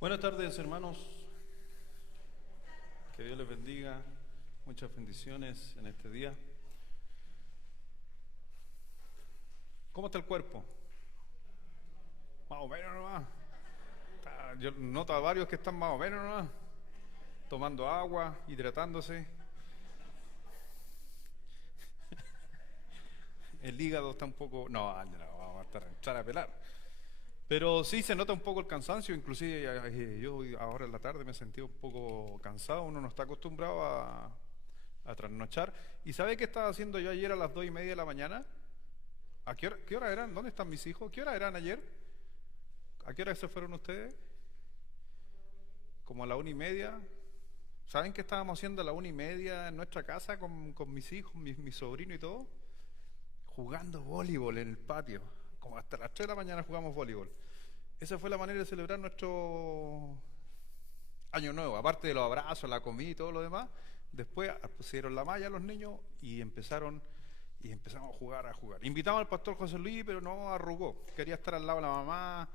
Buenas tardes, hermanos. Que Dios les bendiga. Muchas bendiciones en este día. ¿Cómo está el cuerpo? Más o menos nomás. Yo noto a varios que están más o menos nomás. Tomando agua, hidratándose. El hígado está un poco... No, vamos a entrar a pelar. Pero sí se nota un poco el cansancio, inclusive yo ahora en la tarde me sentí un poco cansado, uno no está acostumbrado a trasnochar. ¿Y sabe qué estaba haciendo yo ayer a las 2:30 de la mañana? ¿A qué hora eran? ¿Dónde están mis hijos? ¿Qué hora eran ayer? ¿A qué hora se fueron ustedes? Como a la 1:30. ¿Saben qué estábamos haciendo a la 1:30 en nuestra casa con mis hijos, mi sobrino y todo? Jugando voleibol en el patio. Como hasta las 3 de la mañana jugamos voleibol. Esa fue la manera de celebrar nuestro año nuevo. Aparte de los abrazos, la comida y todo lo demás, después pusieron la malla a los niños y empezamos a jugar. Invitamos al pastor José Luis, pero no arrugó. Quería estar al lado de la mamá,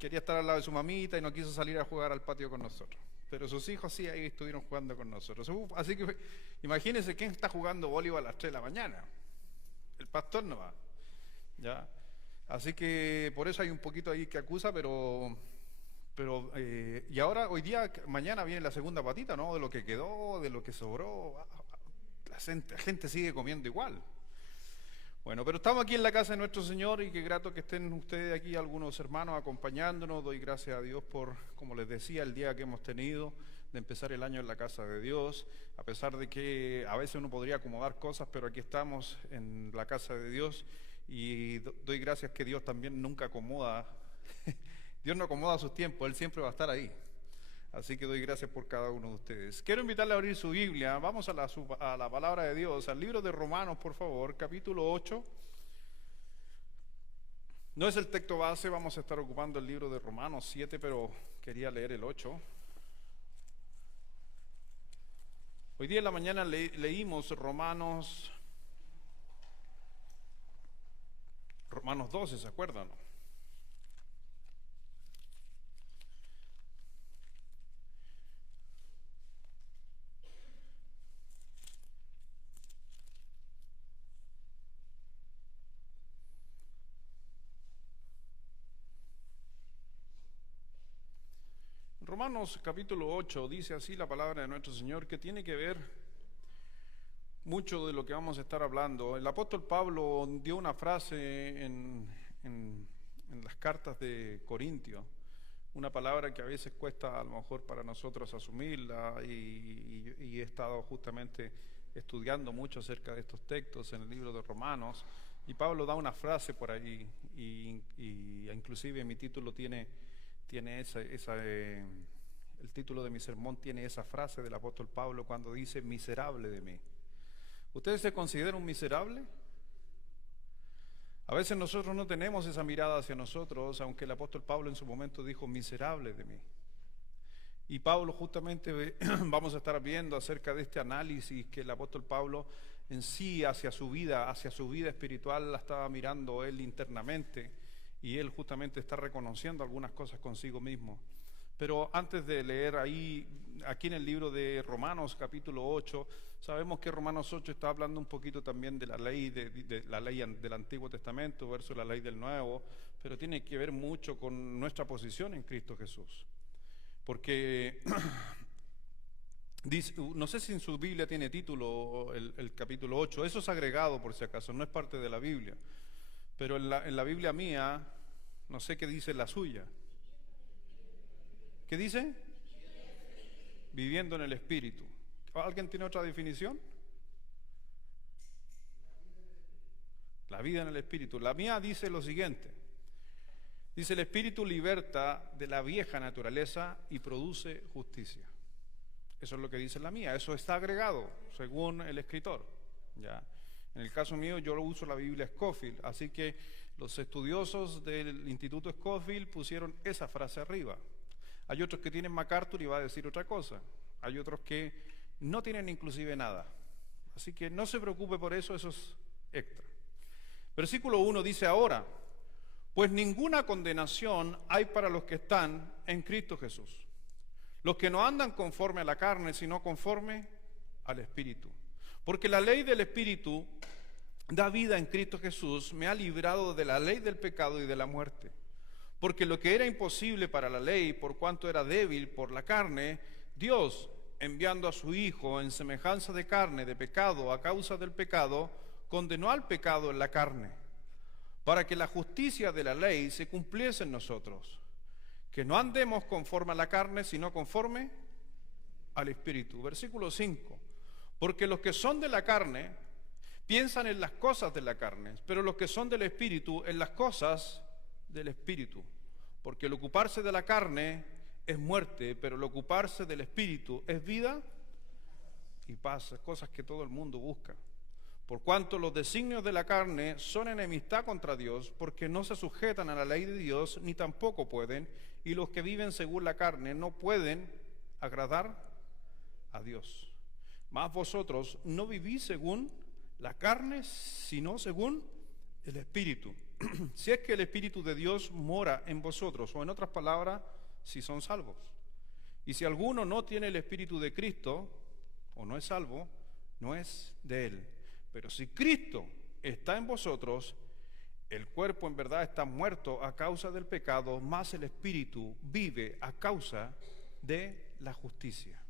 quería estar al lado de su mamita y no quiso salir a jugar al patio con nosotros. Pero sus hijos sí, ahí estuvieron jugando con nosotros. Así que imagínense quién está jugando voleibol a las 3 de la mañana. El pastor no va, ¿ya? Así que por eso hay un poquito ahí que acusa, y ahora, hoy día, mañana viene la segunda patita, ¿no? De lo que quedó, de lo que sobró. La gente sigue comiendo igual. Bueno, pero estamos aquí en la casa de nuestro Señor y qué grato que estén ustedes aquí, algunos hermanos acompañándonos. Doy gracias a Dios por, como les decía, el día que hemos tenido de empezar el año en la casa de Dios, a pesar de que a veces uno podría acomodar cosas, pero aquí estamos en la casa de Dios y doy gracias que Dios también nunca acomoda, Dios no acomoda sus tiempos, Él siempre va a estar ahí. Así que doy gracias por cada uno de ustedes. Quiero invitarle a abrir su Biblia. Vamos a la palabra de Dios, al libro de Romanos, por favor, capítulo 8. No es el texto base, vamos a estar ocupando el libro de Romanos 7, pero quería leer el 8. Hoy día en la mañana leímos Romanos 12, ¿se acuerdan? Romanos capítulo 8 dice así la palabra de nuestro Señor, que tiene que ver mucho de lo que vamos a estar hablando. El apóstol Pablo dio una frase en las cartas de Corintios, una palabra que a veces cuesta a lo mejor para nosotros asumirla, y he estado justamente estudiando mucho acerca de estos textos en el libro de Romanos, y Pablo da una frase por ahí, y inclusive mi título tiene el título de mi sermón tiene esa frase del apóstol Pablo cuando dice: miserable de mí. ¿Ustedes se consideran un miserable? A veces nosotros no tenemos esa mirada hacia nosotros, aunque el apóstol Pablo en su momento dijo: miserable de mí. Y Pablo justamente vamos a estar viendo acerca de este análisis que el apóstol Pablo en sí hacia su vida espiritual la estaba mirando él internamente, y él justamente está reconociendo algunas cosas consigo mismo. Pero antes de leer aquí en el libro de Romanos capítulo 8, sabemos que Romanos 8 está hablando un poquito también de la ley, de la ley del Antiguo Testamento versus la ley del Nuevo, pero tiene que ver mucho con nuestra posición en Cristo Jesús. Porque dice, no sé si en su Biblia tiene título el capítulo 8, eso es agregado por si acaso, no es parte de la Biblia, pero en la Biblia mía, no sé qué dice la suya. ¿Qué dice? Viviendo en el Espíritu. ¿Alguien tiene otra definición? La vida en el Espíritu. La mía dice lo siguiente. Dice: el Espíritu liberta de la vieja naturaleza y produce justicia. Eso es lo que dice la mía. Eso está agregado según el escritor. ¿Ya? En el caso mío yo uso la Biblia Scofield, así que los estudiosos del Instituto Scofield pusieron esa frase arriba. Hay otros que tienen MacArthur y va a decir otra cosa. Hay otros que no tienen inclusive nada. Así que no se preocupe por eso, eso es extra. Versículo 1 dice: ahora, Pues ninguna condenación hay para los que están en Cristo Jesús. Los que no andan conforme a la carne, sino conforme al Espíritu. Porque la ley del Espíritu da vida en Cristo Jesús, me ha librado de la ley del pecado y de la muerte. Porque lo que era imposible para la ley, por cuanto era débil por la carne, Dios, enviando a su Hijo en semejanza de carne, de pecado, a causa del pecado, condenó al pecado en la carne, para que la justicia de la ley se cumpliese en nosotros, que no andemos conforme a la carne, sino conforme al Espíritu. Versículo 5. Porque los que son de la carne piensan en las cosas de la carne, pero los que son del Espíritu en las cosas del Espíritu. Porque el ocuparse de la carne es muerte, pero el ocuparse del Espíritu es vida y paz, cosas que todo el mundo busca. Por cuanto los designios de la carne son enemistad contra Dios, porque no se sujetan a la ley de Dios, ni tampoco pueden, y los que viven según la carne no pueden agradar a Dios. Mas vosotros no vivís según la carne, sino según el Espíritu. Si es que el Espíritu de Dios mora en vosotros, o en otras palabras, si son salvos. Y si alguno no tiene el Espíritu de Cristo, o no es salvo, no es de él. Pero si Cristo está en vosotros, el cuerpo en verdad está muerto a causa del pecado, mas el Espíritu vive a causa de la justicia.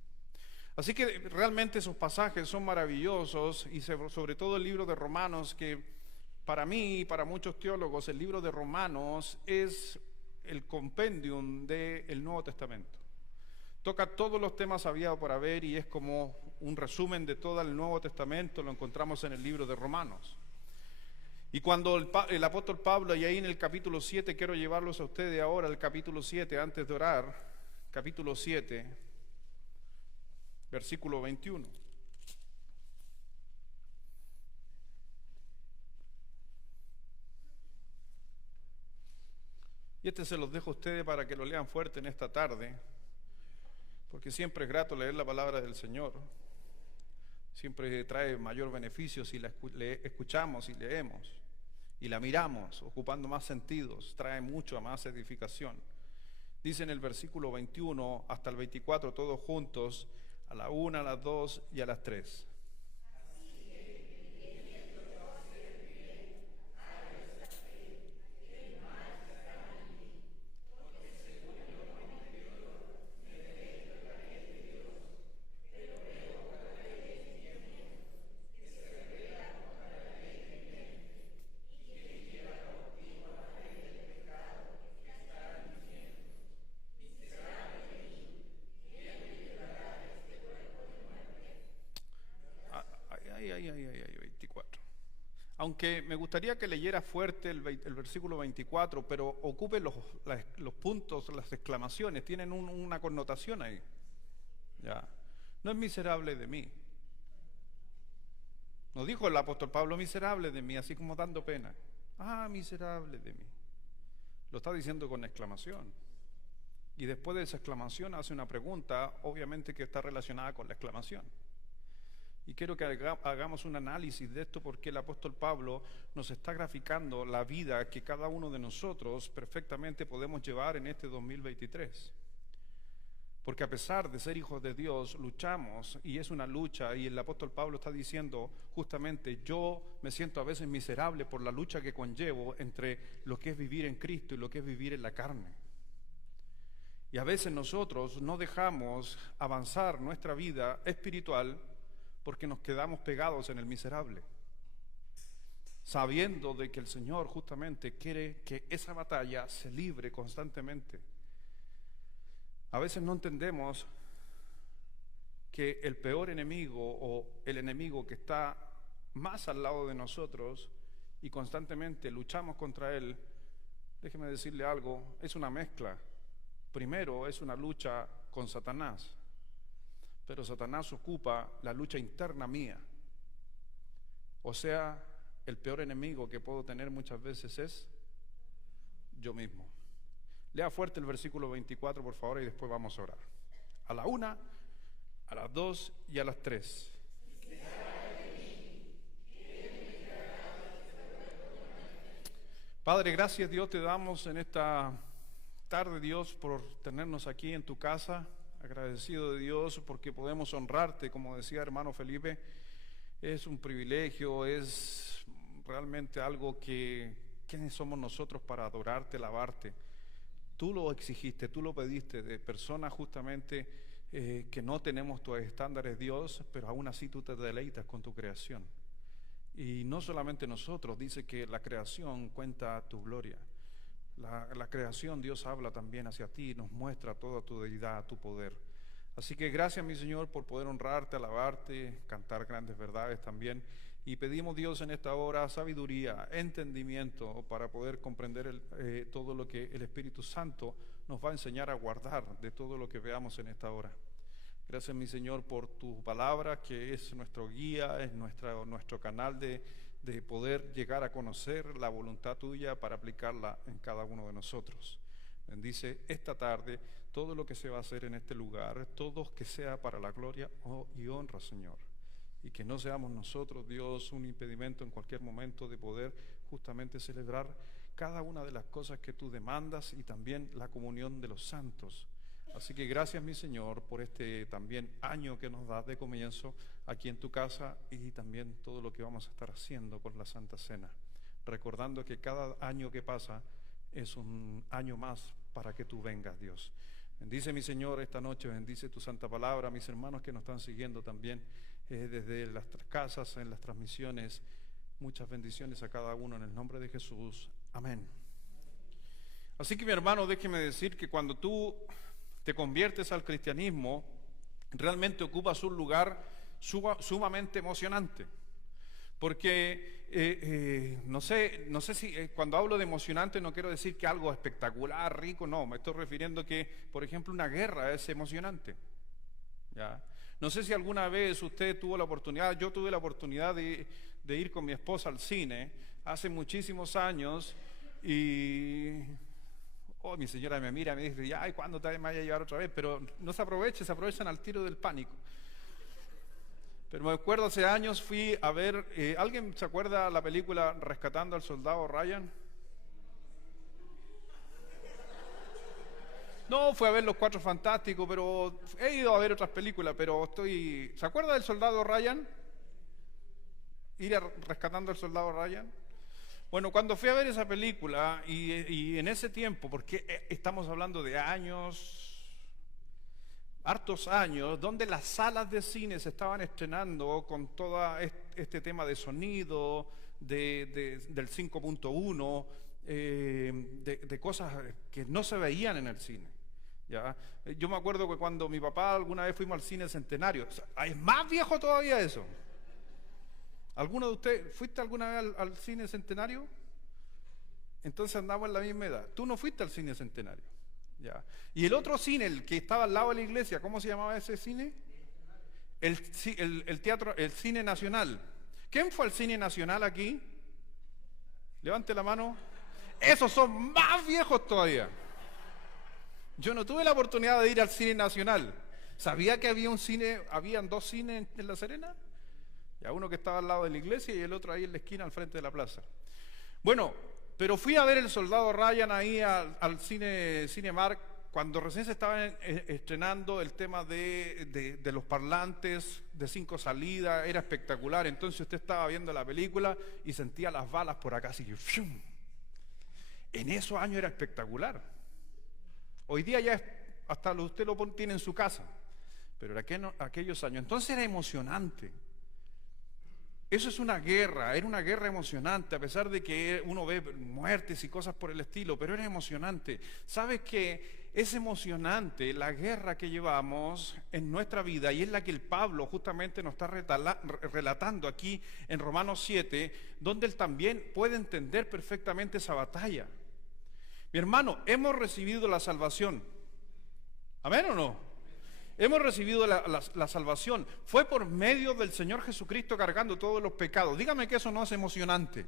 Así que realmente esos pasajes son maravillosos, y sobre todo el libro de Romanos, que para mí y para muchos teólogos el libro de Romanos es el compendium del Nuevo Testamento. Toca todos los temas habidos por haber y es como un resumen de todo el Nuevo Testamento, lo encontramos en el libro de Romanos. Y cuando el apóstol Pablo, y ahí en el capítulo 7, quiero llevarlos a ustedes ahora al capítulo 7, antes de orar, capítulo 7, versículo 21. Y este se los dejo a ustedes para que lo lean fuerte en esta tarde, porque siempre es grato leer la palabra del Señor. Siempre trae mayor beneficio si la escuchamos y leemos y la miramos, ocupando más sentidos, trae mucho más edificación. Dice en el versículo 21 hasta el 24, todos juntos, a la 1, a las 2 y a las 3. Ay, 24. Aunque me gustaría que leyera fuerte el versículo 24, pero ocupe los puntos, las exclamaciones, tienen una connotación ahí. Ya. No es miserable de mí. No dijo el apóstol Pablo miserable de mí, así como dando pena. Ah, miserable de mí. Lo está diciendo con exclamación. Y después de esa exclamación hace una pregunta, obviamente que está relacionada con la exclamación. Y quiero que hagamos un análisis de esto, porque el apóstol Pablo nos está graficando la vida que cada uno de nosotros perfectamente podemos llevar en este 2023. Porque a pesar de ser hijos de Dios, luchamos, y es una lucha, y el apóstol Pablo está diciendo justamente, yo me siento a veces miserable por la lucha que conllevo entre lo que es vivir en Cristo y lo que es vivir en la carne. Y a veces nosotros no dejamos avanzar nuestra vida espiritual porque nos quedamos pegados en el miserable, sabiendo de que el Señor justamente quiere que esa batalla se libre constantemente. A veces no entendemos que el peor enemigo, o el enemigo que está más al lado de nosotros y constantemente luchamos contra él, déjeme decirle algo, es una mezcla. Primero es una lucha con Satanás, pero Satanás ocupa la lucha interna mía. O sea, el peor enemigo que puedo tener muchas veces es yo mismo. Lea fuerte el versículo 24, por favor, y después vamos a orar. A la 1, a las 2 y a las 3. Padre, gracias Dios te damos en esta tarde, Dios, por tenernos aquí en tu casa. Agradecido de Dios porque podemos honrarte, como decía hermano Felipe. Es un privilegio, es realmente algo que, ¿quiénes somos nosotros para adorarte, alabarte? Tú lo exigiste, tú lo pediste de personas justamente que no tenemos tus estándares, Dios, pero aún así tú te deleitas con tu creación. Y no solamente nosotros, dice que la creación cuenta tu gloria. La creación, Dios habla también hacia ti, nos muestra toda tu deidad, tu poder. Así que gracias, mi Señor, por poder honrarte, alabarte, cantar grandes verdades también. Y pedimos, Dios, en esta hora sabiduría, entendimiento para poder comprender todo lo que el Espíritu Santo nos va a enseñar a guardar de todo lo que veamos en esta hora. Gracias, mi Señor, por tu palabra, que es nuestro guía, es nuestro canal de poder llegar a conocer la voluntad tuya para aplicarla en cada uno de nosotros. Bendice esta tarde todo lo que se va a hacer en este lugar, todo que sea para la gloria y honra, Señor. Y que no seamos nosotros, Dios, un impedimento en cualquier momento de poder justamente celebrar cada una de las cosas que tú demandas y también la comunión de los santos. Así que gracias, mi Señor, por este también año que nos das de comienzo aquí en tu casa y también todo lo que vamos a estar haciendo con la Santa Cena, recordando que cada año que pasa es un año más para que tú vengas, Dios. Bendice, mi Señor, esta noche, bendice tu santa palabra, mis hermanos que nos están siguiendo también desde las casas, en las transmisiones. Muchas bendiciones a cada uno en el nombre de Jesús. Amén. Así que, mi hermano, déjeme decir que cuando tú te conviertes al cristianismo, realmente ocupas un lugar sumamente emocionante. Porque no sé si cuando hablo de emocionante no quiero decir que algo espectacular, rico, no, me estoy refiriendo que, por ejemplo, una guerra es emocionante. ¿Ya? No sé si alguna vez usted tuvo la oportunidad, yo tuve la oportunidad de ir con mi esposa al cine hace muchísimos años y mi señora me mira y me dice, ay, ¿cuándo te vaya a llevar otra vez? Pero no se aprovechan al tiro del pánico. Pero me acuerdo hace años fui a ver, ¿alguien se acuerda la película Rescatando al Soldado Ryan? No, fui a ver Los Cuatro Fantásticos, pero he ido a ver otras películas, pero ¿se acuerda del Soldado Ryan? Ir Rescatando al Soldado Ryan. Bueno, cuando fui a ver esa película y en ese tiempo, porque estamos hablando de años, hartos años, donde las salas de cine se estaban estrenando con todo este tema de sonido, del 5.1, de cosas que no se veían en el cine. ¿Ya? Yo me acuerdo que cuando mi papá alguna vez fuimos al cine Centenario, es más viejo todavía eso. ¿Alguno de ustedes fuiste alguna vez al cine Centenario? Entonces andamos en la misma edad. Tú no fuiste al cine Centenario. ¿Ya? Y el otro cine, el que estaba al lado de la iglesia, ¿cómo se llamaba ese cine? El Cine Nacional. ¿Quién fue al Cine Nacional aquí? Levante la mano. Esos son más viejos todavía. Yo no tuve la oportunidad de ir al Cine Nacional. ¿Sabía que habían dos cines en La Serena? Ya, uno que estaba al lado de la iglesia y el otro ahí en la esquina al frente de la plaza. Bueno, pero fui a ver El Soldado Ryan ahí al Cinemark cuando recién se estaba estrenando el tema de los parlantes de 5 salidas, era espectacular. Entonces usted estaba viendo la película y sentía las balas por acá así. ¡Fium! En esos años era espectacular. Hoy día ya hasta usted lo tiene en su casa, pero en aquellos años. Entonces era emocionante. Eso es una guerra, era una guerra emocionante, a pesar de que uno ve muertes y cosas por el estilo, pero era emocionante. ¿Sabes qué? Es emocionante la guerra que llevamos en nuestra vida y es la que el Pablo justamente nos está relatando aquí en Romanos 7, donde él también puede entender perfectamente esa batalla. Mi hermano, hemos recibido la salvación. ¿Amén o no? Hemos recibido la salvación. Fue por medio del Señor Jesucristo cargando todos los pecados. Dígame que eso no es emocionante.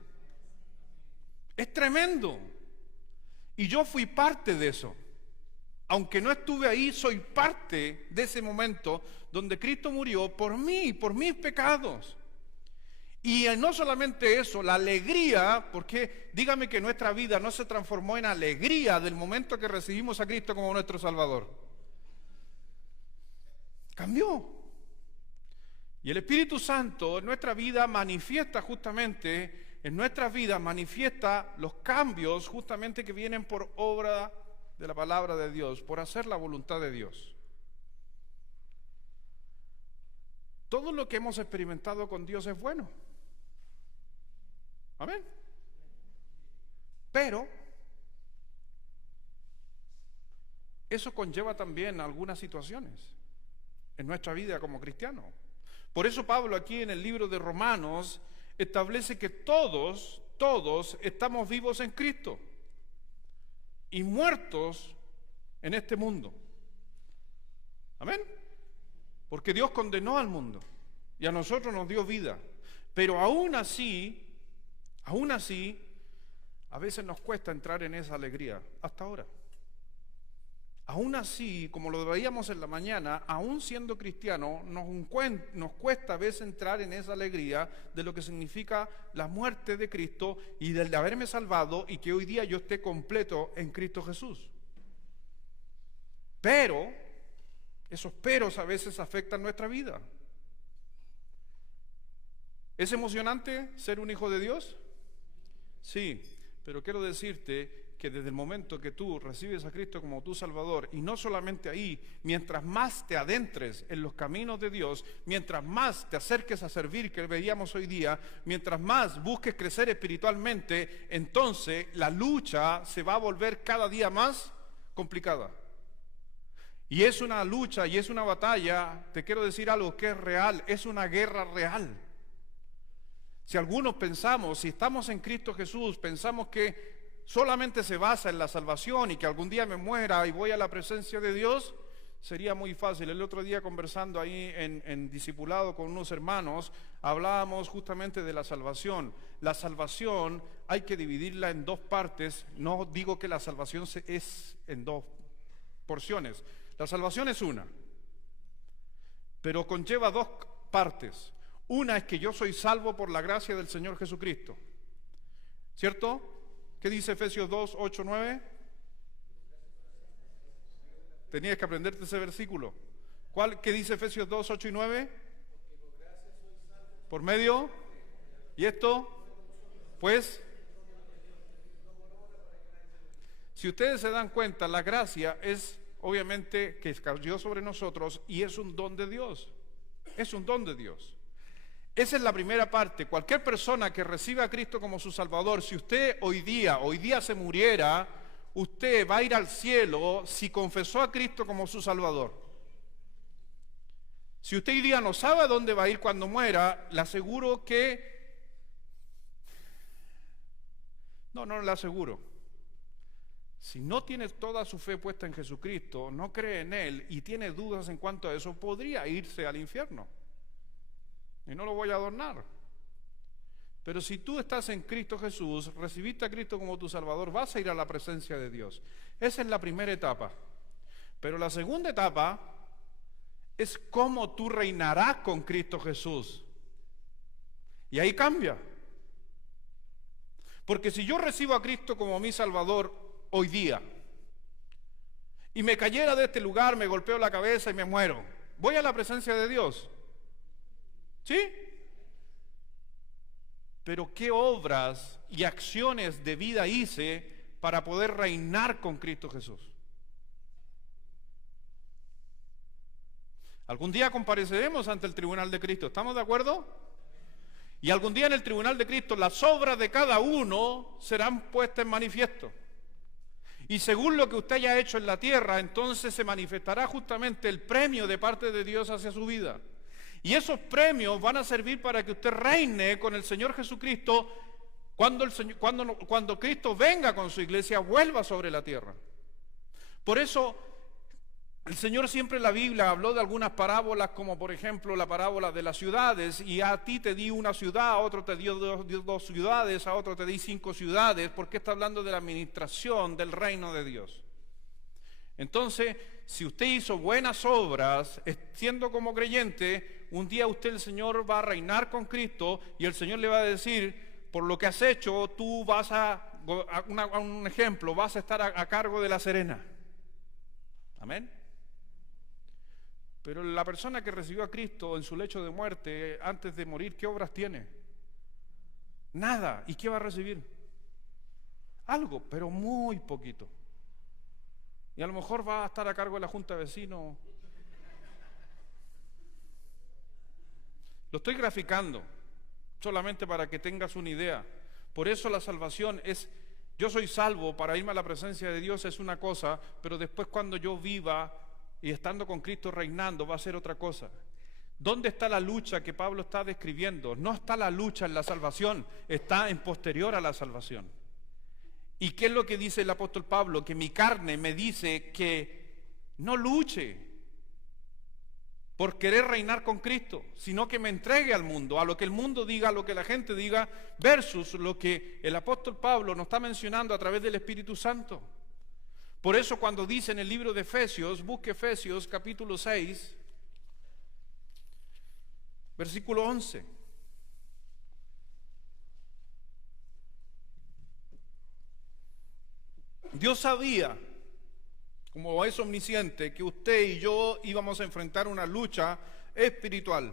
Es tremendo. Y yo fui parte de eso. Aunque no estuve ahí, soy parte de ese momento donde Cristo murió por mí, por mis pecados. Y no solamente eso, la alegría, porque dígame que nuestra vida no se transformó en alegría del momento que recibimos a Cristo como nuestro Salvador. Cambió. Y el Espíritu Santo en nuestra vida manifiesta justamente, en nuestras vidas manifiesta los cambios justamente que vienen por obra de la palabra de Dios, por hacer la voluntad de Dios. Todo lo que hemos experimentado con Dios es bueno. Amén. Pero eso conlleva también algunas situaciones en nuestra vida como cristianos. Por eso Pablo aquí en el libro de Romanos establece que todos estamos vivos en Cristo y muertos en este mundo. Amén. Porque Dios condenó al mundo y a nosotros nos dio vida. Pero aún así, a veces nos cuesta entrar en esa alegría, hasta ahora. Aún así, como lo veíamos en la mañana, aún siendo cristiano, nos cuesta a veces entrar en esa alegría de lo que significa la muerte de Cristo y del de haberme salvado y que hoy día yo esté completo en Cristo Jesús. Pero, esos peros a veces afectan nuestra vida. ¿Es emocionante ser un hijo de Dios? Sí, pero quiero decirte que desde el momento que tú recibes a Cristo como tu Salvador, y no solamente ahí, mientras más te adentres en los caminos de Dios, mientras más te acerques a servir, que veíamos hoy día, mientras más busques crecer espiritualmente, entonces la lucha se va a volver cada día más complicada. Y es una lucha y es una batalla, te quiero decir algo que es real, es una guerra real. Si algunos pensamos, si estamos en Cristo Jesús, pensamos que solamente se basa en la salvación y que algún día me muera y voy a la presencia de Dios, sería muy fácil. El otro día conversando ahí en discipulado con unos hermanos, hablábamos justamente de la salvación. La salvación hay que dividirla en dos partes. No digo que la salvación es en dos porciones. La salvación es una, pero conlleva dos partes. Una es que yo soy salvo por la gracia del Señor Jesucristo. ¿Cierto? ¿Qué dice Efesios 2, 8, 9? Tenías que aprenderte ese versículo. ¿Qué dice Efesios 2, 8 y 9? ¿Por medio? ¿Y esto? Pues, si ustedes se dan cuenta, la gracia es obviamente que cayó sobre nosotros y es un don de Dios. Es un don de Dios. Esa es la primera parte. Cualquier persona que reciba a Cristo como su Salvador, si usted hoy día se muriera, usted va a ir al cielo si confesó a Cristo como su Salvador. Si usted hoy día no sabe a dónde va a ir cuando muera, le aseguro que... No le aseguro. Si no tiene toda su fe puesta en Jesucristo, no cree en Él y tiene dudas en cuanto a eso, podría irse al infierno. Y no lo voy a adornar. Pero si tú estás en Cristo Jesús, recibiste a Cristo como tu Salvador, vas a ir a la presencia de Dios. Esa es la primera etapa. Pero la segunda etapa es cómo tú reinarás con Cristo Jesús. Y ahí cambia. Porque si yo recibo a Cristo como mi Salvador hoy día, y me cayera de este lugar, me golpeo la cabeza y me muero, ¿voy a la presencia de Dios? ¿Sí? Pero ¿qué obras y acciones de vida hice para poder reinar con Cristo Jesús? Algún día compareceremos ante el tribunal de Cristo, ¿estamos de acuerdo? Y algún día en el tribunal de Cristo las obras de cada uno serán puestas en manifiesto. Y según lo que usted haya hecho en la tierra, entonces se manifestará justamente el premio de parte de Dios hacia su vida. Y esos premios van a servir para que usted reine con el Señor Jesucristo cuando Cristo venga con su iglesia, vuelva sobre la tierra. Por eso el Señor siempre en la Biblia habló de algunas parábolas, como por ejemplo la parábola de las ciudades, y a ti te di una ciudad, a otro te dio dos ciudades, a otro te di 5 ciudades, porque está hablando de la administración del reino de Dios. Entonces, si usted hizo buenas obras, siendo como creyente, un día usted, el Señor, va a reinar con Cristo y el Señor le va a decir, por lo que has hecho, tú vas un ejemplo, vas a estar a cargo de La Serena. Amén. Pero la persona que recibió a Cristo en su lecho de muerte, antes de morir, ¿qué obras tiene? Nada. ¿Y qué va a recibir? Algo, pero muy poquito. Y a lo mejor va a estar a cargo de la junta de vecinos. Lo estoy graficando, solamente para que tengas una idea. Por eso la salvación es, yo soy salvo para irme a la presencia de Dios es una cosa, pero después cuando yo viva y estando con Cristo reinando va a ser otra cosa. ¿Dónde está la lucha que Pablo está describiendo? No está la lucha en la salvación, está en posterior a la salvación. ¿Y qué es lo que dice el apóstol Pablo? Que mi carne me dice que no luche por querer reinar con Cristo, sino que me entregue al mundo, a lo que el mundo diga, a lo que la gente diga, versus lo que el apóstol Pablo nos está mencionando a través del Espíritu Santo. Por eso cuando dice en el libro de Efesios, busque Efesios capítulo 6, versículo 11. Dios sabía, como es omnisciente, que usted y yo íbamos a enfrentar una lucha espiritual.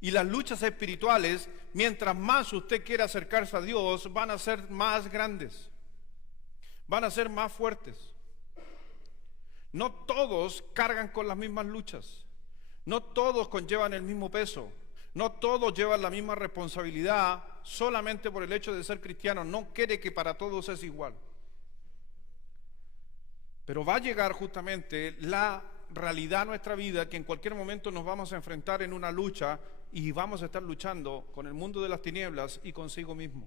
Y las luchas espirituales, mientras más usted quiera acercarse a Dios, van a ser más grandes, van a ser más fuertes. No todos cargan con las mismas luchas, no todos conllevan el mismo peso, no todos llevan la misma responsabilidad solamente por el hecho de ser cristianos. No quiere que para todos es igual. Pero va a llegar justamente la realidad a nuestra vida que en cualquier momento nos vamos a enfrentar en una lucha y vamos a estar luchando con el mundo de las tinieblas y consigo mismo.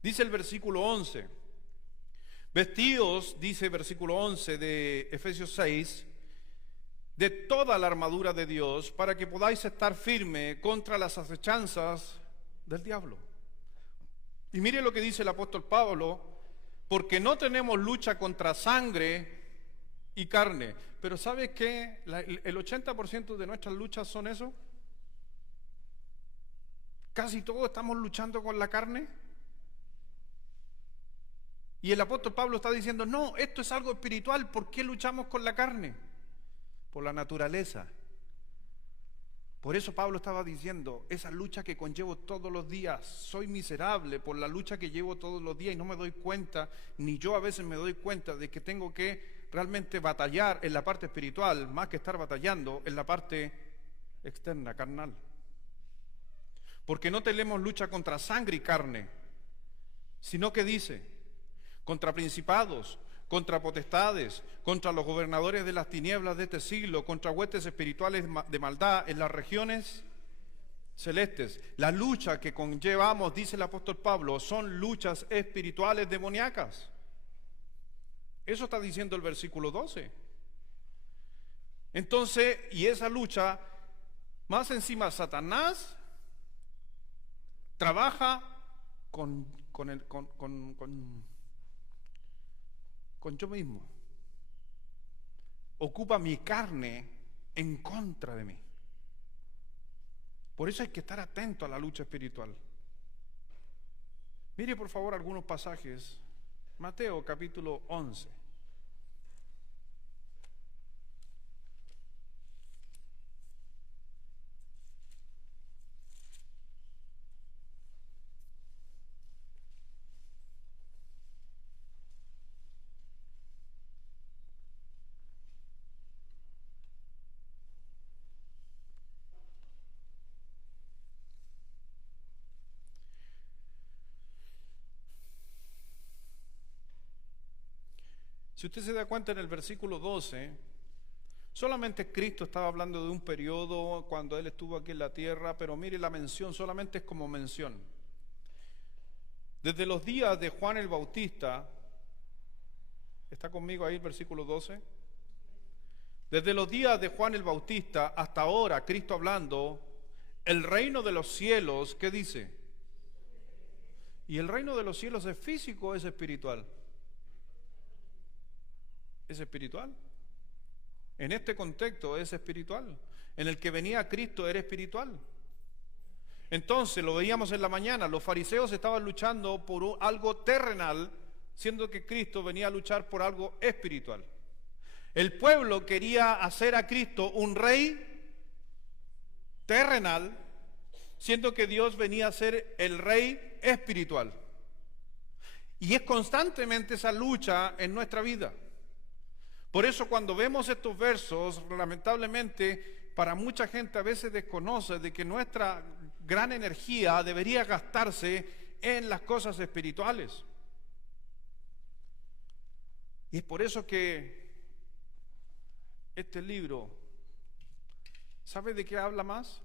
Dice el versículo 11, vestidos, dice versículo 11 de Efesios 6, de toda la armadura de Dios para que podáis estar firme contra las acechanzas del diablo. Y mire lo que dice el apóstol Pablo, porque no tenemos lucha contra sangre y carne. Pero ¿sabe qué? El 80% de nuestras luchas son eso. Casi todos estamos luchando con la carne. Y el apóstol Pablo está diciendo, no, esto es algo espiritual. ¿Por qué luchamos con la carne? Por la naturaleza. Por eso Pablo estaba diciendo, esa lucha que conllevo todos los días, soy miserable por la lucha que llevo todos los días y no me doy cuenta, ni yo a veces me doy cuenta de que tengo que realmente batallar en la parte espiritual, más que estar batallando en la parte externa, carnal. Porque no tenemos lucha contra sangre y carne, sino que dice, contra principados, contra potestades, contra los gobernadores de las tinieblas de este siglo, contra huestes espirituales de maldad en las regiones celestes. La lucha que conllevamos, dice el apóstol Pablo, son luchas espirituales demoníacas. Eso está diciendo el versículo 12. Entonces, y esa lucha, más encima Satanás trabaja con yo mismo. Ocupa mi carne en contra de mí. Por eso hay que estar atento a la lucha espiritual. Mire por favor algunos pasajes. Mateo capítulo 11. Si usted se da cuenta en el versículo 12, solamente Cristo estaba hablando de un periodo cuando Él estuvo aquí en la tierra, pero mire la mención, solamente es como mención. Desde los días de Juan el Bautista, ¿está conmigo ahí el versículo 12? Desde los días de Juan el Bautista hasta ahora, Cristo hablando, el reino de los cielos, ¿qué dice? Y el reino de los cielos es físico o es espiritual. es espiritual. En este contexto es espiritual. En el que venía Cristo era espiritual. Entonces, lo veíamos en la mañana, los fariseos estaban luchando por algo terrenal, siendo que Cristo venía a luchar por algo espiritual. El pueblo quería hacer a Cristo un rey terrenal, siendo que Dios venía a ser el rey espiritual. Y es constantemente esa lucha en nuestra vida. Por eso cuando vemos estos versos, lamentablemente, para mucha gente a veces desconoce de que nuestra gran energía debería gastarse en las cosas espirituales. Y es por eso que este libro, ¿sabe de qué habla más?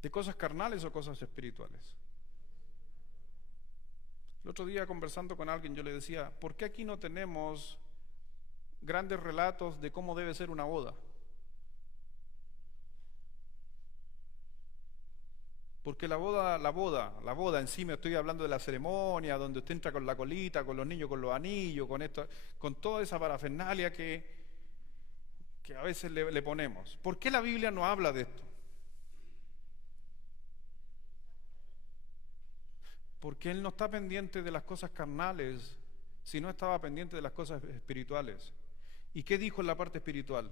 ¿De cosas carnales o cosas espirituales? El otro día conversando con alguien yo le decía, ¿por qué aquí no tenemos grandes relatos de cómo debe ser una boda? Porque la boda en sí, me estoy hablando de la ceremonia, donde usted entra con la colita, con los niños con los anillos, con esto, con toda esa parafernalia que a veces le ponemos. ¿Por qué la Biblia no habla de esto? Porque Él no está pendiente de las cosas carnales, sino estaba pendiente de las cosas espirituales. ¿Y qué dijo en la parte espiritual?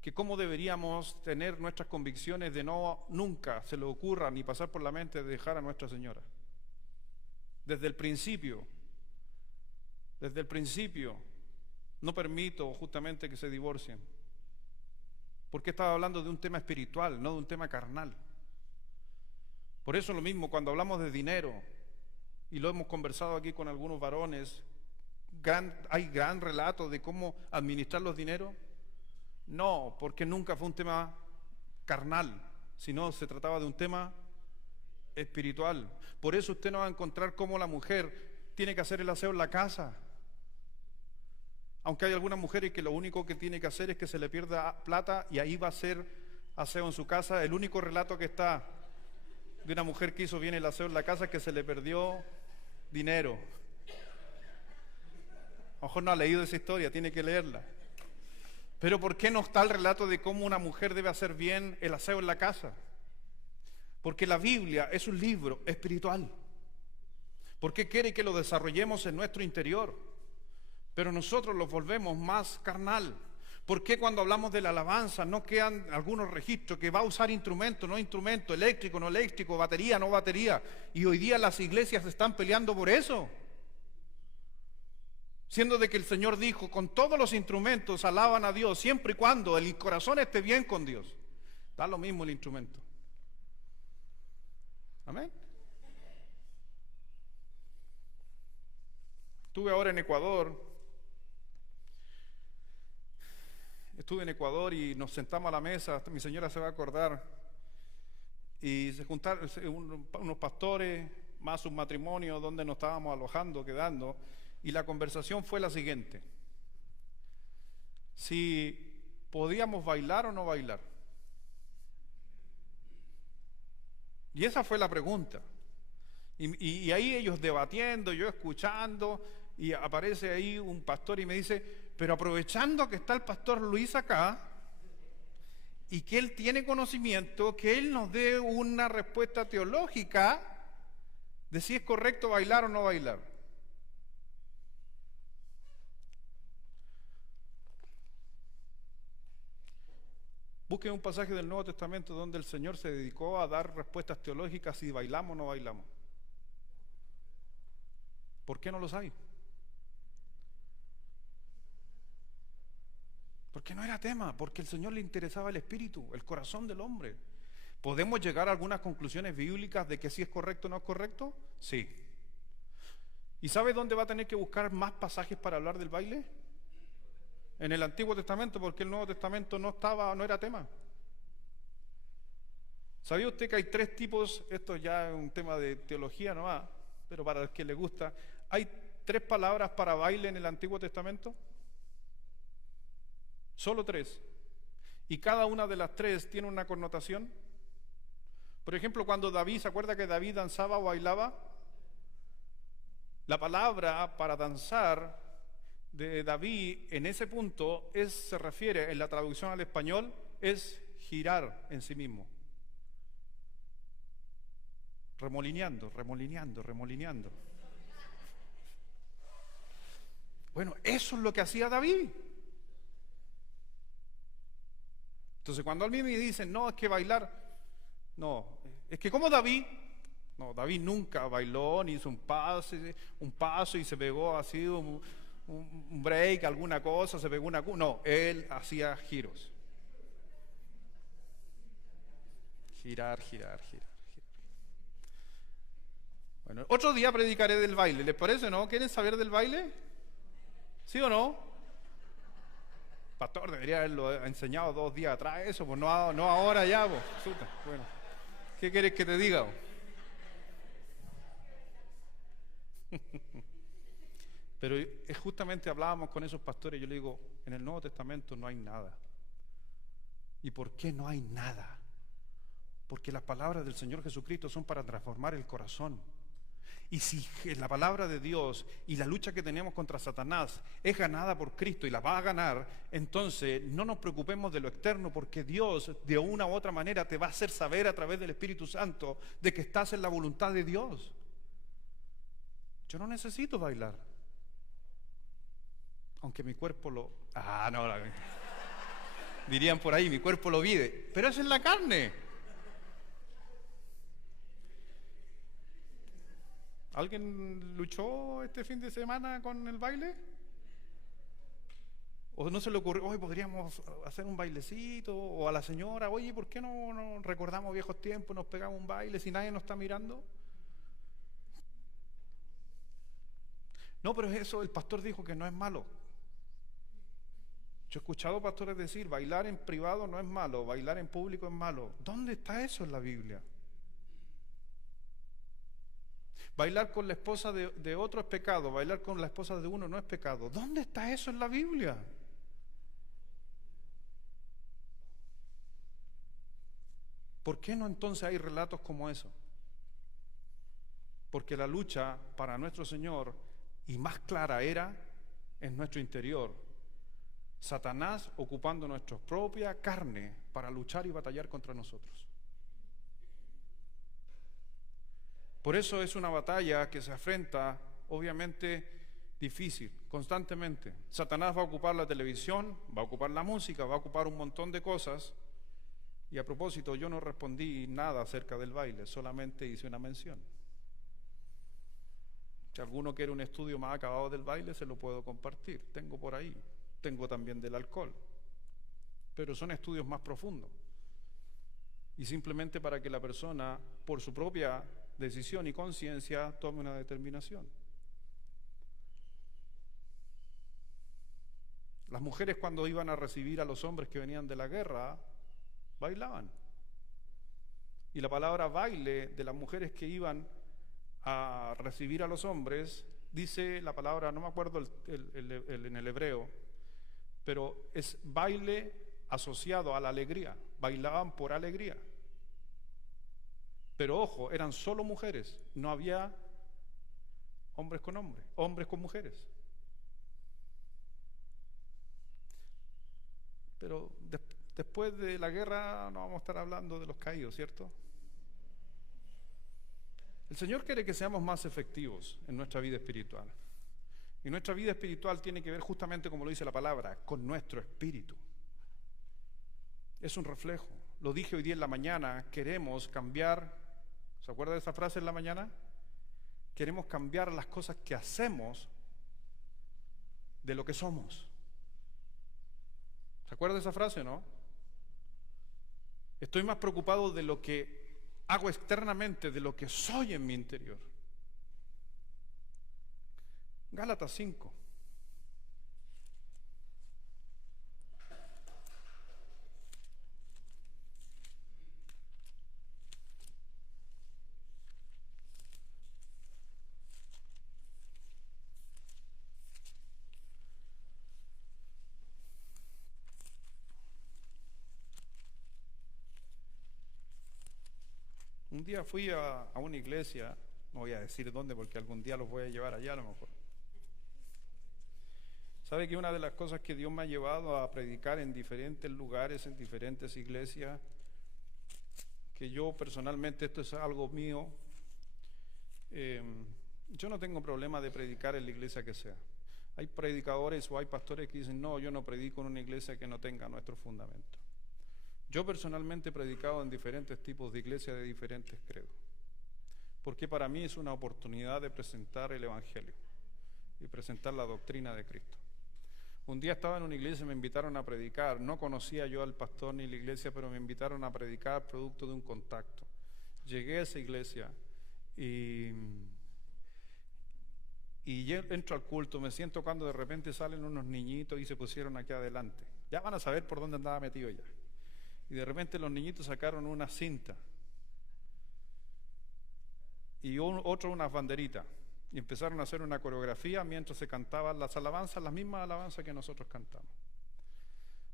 Que cómo deberíamos tener nuestras convicciones de no nunca se le ocurra ni pasar por la mente de dejar a Nuestra Señora. Desde el principio, no permito justamente que se divorcien. Porque estaba hablando de un tema espiritual, no de un tema carnal. Por eso lo mismo, cuando hablamos de dinero, y lo hemos conversado aquí con algunos varones, hay gran relato de cómo administrar los dineros. No, porque nunca fue un tema carnal, sino se trataba de un tema espiritual. Por eso usted no va a encontrar cómo la mujer tiene que hacer el aseo en la casa. Aunque hay algunas mujeres que lo único que tiene que hacer es que se le pierda plata y ahí va a hacer aseo en su casa. El único relato que está de una mujer que hizo bien el aseo en la casa es que se le perdió dinero. A lo mejor no ha leído esa historia, tiene que leerla. Pero ¿por qué no está el relato de cómo una mujer debe hacer bien el aseo en la casa? Porque la Biblia es un libro espiritual. Porque quiere que lo desarrollemos en nuestro interior. Pero nosotros lo volvemos más carnal. ¿Por qué cuando hablamos de la alabanza no quedan algunos registros que va a usar instrumento, no instrumento, eléctrico, no eléctrico, batería, no batería? Y hoy día las iglesias están peleando por eso. Siendo de que el Señor dijo, con todos los instrumentos alaban a Dios, siempre y cuando el corazón esté bien con Dios. Da lo mismo el instrumento. Amén. Estuve en Ecuador y nos sentamos a la mesa, mi señora se va a acordar, y se juntaron unos pastores, más un matrimonio donde nos estábamos alojando, quedando, y la conversación fue la siguiente: si podíamos bailar o no bailar. Y esa fue la pregunta. Y ahí ellos debatiendo, yo escuchando, y aparece ahí un pastor y me dice, pero aprovechando que está el pastor Luis acá, y que él tiene conocimiento, que él nos dé una respuesta teológica de si es correcto bailar o no bailar. Busquen un pasaje del Nuevo Testamento donde el Señor se dedicó a dar respuestas teológicas si bailamos o no bailamos. ¿Por qué no los hay? Porque no era tema, porque al Señor le interesaba el espíritu, el corazón del hombre. ¿Podemos llegar a algunas conclusiones bíblicas de que si es correcto o no es correcto? Sí. ¿Y sabe dónde va a tener que buscar más pasajes para hablar del baile? En el Antiguo Testamento, porque el Nuevo Testamento no era tema. ¿Sabía usted que hay 3 tipos? Esto ya es un tema de teología nomás, pero para el que le gusta, ¿hay 3 palabras para baile en el Antiguo Testamento? Solo 3. Y cada una de las 3 tiene una connotación. Por ejemplo, cuando David, ¿se acuerda que David danzaba o bailaba? La palabra para danzar de David en ese punto se refiere en la traducción al español, es girar en sí mismo. Remolineando, remolineando, remolineando. Bueno, eso es lo que hacía David. Entonces cuando a mí me dicen, no, es que bailar, no, es que como David, no, David nunca bailó, ni hizo un paso y se pegó así, un break, alguna cosa, se pegó no, él hacía giros. Girar, girar, girar. Bueno, otro día predicaré del baile, ¿les parece, no? ¿Quieren saber del baile? ¿Sí o no? Pastor, debería haberlo enseñado 2 días atrás eso, pues no ahora ya, pues. Bueno, ¿qué quieres que te diga? Pero es justamente hablábamos con esos pastores, yo le digo, en el Nuevo Testamento no hay nada. ¿Y por qué no hay nada? Porque las palabras del Señor Jesucristo son para transformar el corazón. Y si la palabra de Dios y la lucha que tenemos contra Satanás es ganada por Cristo y la va a ganar, entonces no nos preocupemos de lo externo, porque Dios de una u otra manera te va a hacer saber a través del Espíritu Santo de que estás en la voluntad de Dios. Yo no necesito bailar, aunque mi cuerpo dirían por ahí, mi cuerpo lo pide, pero eso es la carne. ¿Alguien luchó este fin de semana con el baile? ¿O no se le ocurrió, hoy podríamos hacer un bailecito? O a la señora, oye, ¿por qué no recordamos viejos tiempos, nos pegamos un baile si nadie nos está mirando? No, pero eso el pastor dijo que no es malo. Yo he escuchado pastores decir, bailar en privado no es malo, bailar en público es malo. ¿Dónde está eso en la Biblia? Bailar con la esposa de otro es pecado, bailar con la esposa de uno no es pecado. ¿Dónde está eso en la Biblia? ¿Por qué no entonces hay relatos como eso? Porque la lucha para nuestro Señor, y más clara era, en nuestro interior. Satanás ocupando nuestra propia carne para luchar y batallar contra nosotros. Por eso es una batalla que se afrenta, obviamente, difícil, constantemente. Satanás va a ocupar la televisión, va a ocupar la música, va a ocupar un montón de cosas. Y a propósito, yo no respondí nada acerca del baile, solamente hice una mención. Si alguno quiere un estudio más acabado del baile, se lo puedo compartir. Tengo por ahí. Tengo también del alcohol. Pero son estudios más profundos. Y simplemente para que la persona, por su propia decisión y conciencia, tome una determinación. Las mujeres, cuando iban a recibir a los hombres que venían de la guerra, bailaban. Y la palabra baile de las mujeres que iban a recibir a los hombres, dice la palabra, no me acuerdo en el hebreo, pero es baile asociado a la alegría. Bailaban por alegría. Pero ojo, eran solo mujeres, no había hombres con hombres, hombres con mujeres. Pero después de la guerra no vamos a estar hablando de los caídos, ¿cierto? El Señor quiere que seamos más efectivos en nuestra vida espiritual. Y nuestra vida espiritual tiene que ver justamente, como lo dice la palabra, con nuestro espíritu. Es un reflejo. Lo dije hoy día en la mañana, queremos cambiar. ¿Se acuerda de esa frase en la mañana? Queremos cambiar las cosas que hacemos de lo que somos. ¿Se acuerda de esa frase, no? Estoy más preocupado de lo que hago externamente, de lo que soy en mi interior. Gálatas 5. Un día fui a una iglesia, no voy a decir dónde porque algún día los voy a llevar allá a lo mejor. ¿Sabe que una de las cosas que Dios me ha llevado a predicar en diferentes lugares, en diferentes iglesias, que yo personalmente, esto es algo mío, yo no tengo problema de predicar en la iglesia que sea. Hay predicadores o hay pastores que dicen, no, yo no predico en una iglesia que no tenga nuestro fundamento. Yo personalmente he predicado en diferentes tipos de iglesias de diferentes credos, porque para mí es una oportunidad de presentar el Evangelio y presentar la doctrina de Cristo. Un día estaba en una iglesia y me invitaron a predicar. No conocía yo al pastor ni la iglesia, pero me invitaron a predicar producto de un contacto. Llegué a esa iglesia y yo entro al culto, me siento cuando de repente salen unos niñitos y se pusieron aquí adelante. Ya van a saber por dónde andaba metido ya. Y de repente los niñitos sacaron una cinta y otro unas banderitas. Y empezaron a hacer una coreografía mientras se cantaban las alabanzas, las mismas alabanzas que nosotros cantamos.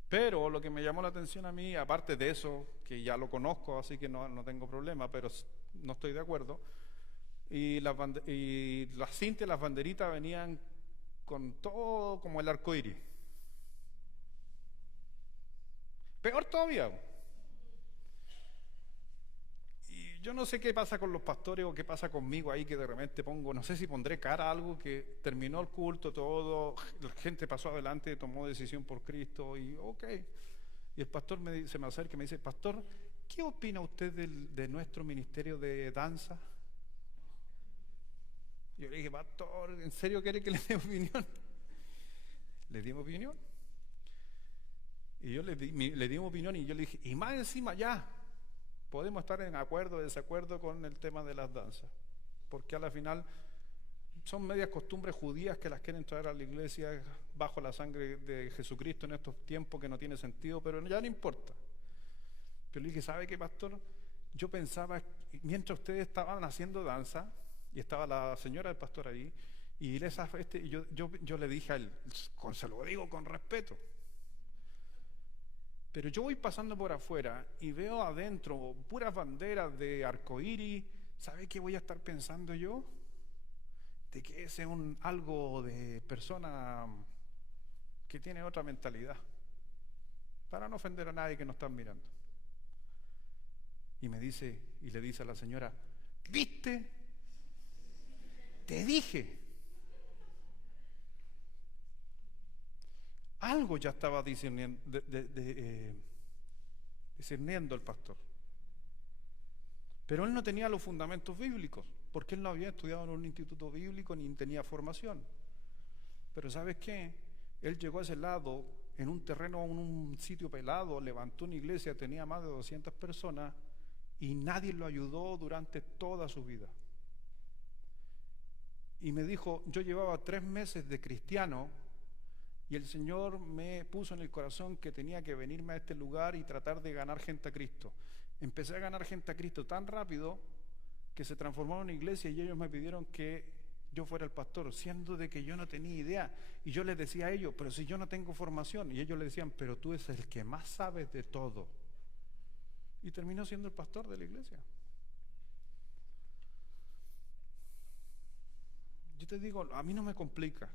Pero lo que me llamó la atención a mí, aparte de eso, que ya lo conozco, así que no tengo problema, pero no estoy de acuerdo, y las cintas y las banderitas venían con todo como el arco iris. Peor todavía. Yo no sé qué pasa con los pastores o qué pasa conmigo ahí, que de repente pongo, no sé si pondré cara a algo, que terminó el culto, todo, la gente pasó adelante, tomó decisión por Cristo y ok. Y el pastor se me acerca y me dice, pastor, ¿qué opina usted de nuestro ministerio de danza? Yo le dije, pastor, ¿en serio quiere que le dé opinión? Le dimos opinión. Y yo le dimos opinión y yo le dije, y más encima ya. Podemos estar en acuerdo o desacuerdo con el tema de las danzas, porque a la final son medias costumbres judías que las quieren traer a la iglesia bajo la sangre de Jesucristo en estos tiempos que no tiene sentido, pero ya no importa. Pero le dije, ¿sabe qué, pastor? Yo pensaba, mientras ustedes estaban haciendo danza, y estaba la señora del pastor ahí, y yo le dije a él, se lo digo con respeto, pero yo voy pasando por afuera y veo adentro puras banderas de arcoíris. ¿Sabe qué voy a estar pensando yo? De que ese es algo de persona que tiene otra mentalidad, para no ofender a nadie que nos están mirando. Y le dice a la señora, ¿viste? Te dije. Algo ya estaba discerniendo el pastor. Pero él no tenía los fundamentos bíblicos, porque él no había estudiado en un instituto bíblico ni tenía formación. Pero ¿sabes qué? Él llegó a ese lado, en un terreno, en un sitio pelado, levantó una iglesia, tenía más de 200 personas y nadie lo ayudó durante toda su vida. Y me dijo, yo llevaba 3 meses de cristiano y el Señor me puso en el corazón que tenía que venirme a este lugar y tratar de ganar gente a Cristo. Empecé a ganar gente a Cristo tan rápido que se transformó en una iglesia y ellos me pidieron que yo fuera el pastor, siendo de que yo no tenía idea. Y yo les decía a ellos, pero si yo no tengo formación. Y ellos le decían, pero tú eres el que más sabes de todo. Y terminó siendo el pastor de la iglesia. Yo te digo, a mí no me complica.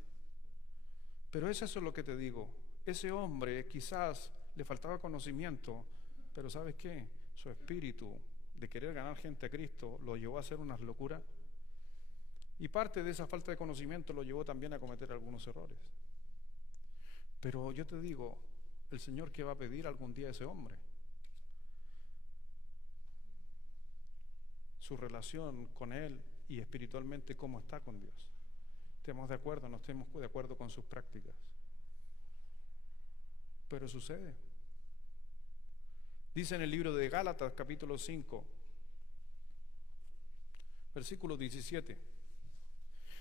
Pero es eso lo que te digo. Ese hombre quizás le faltaba conocimiento, pero ¿sabes qué? Su espíritu de querer ganar gente a Cristo lo llevó a hacer unas locuras. Y parte de esa falta de conocimiento lo llevó también a cometer algunos errores. Pero yo te digo, el Señor, ¿qué va a pedir algún día a ese hombre? Su relación con Él y espiritualmente cómo está con Dios. ¿Estemos de acuerdo? No estemos de acuerdo con sus prácticas. Pero sucede. Dice en el libro de Gálatas, capítulo 5, versículo 17.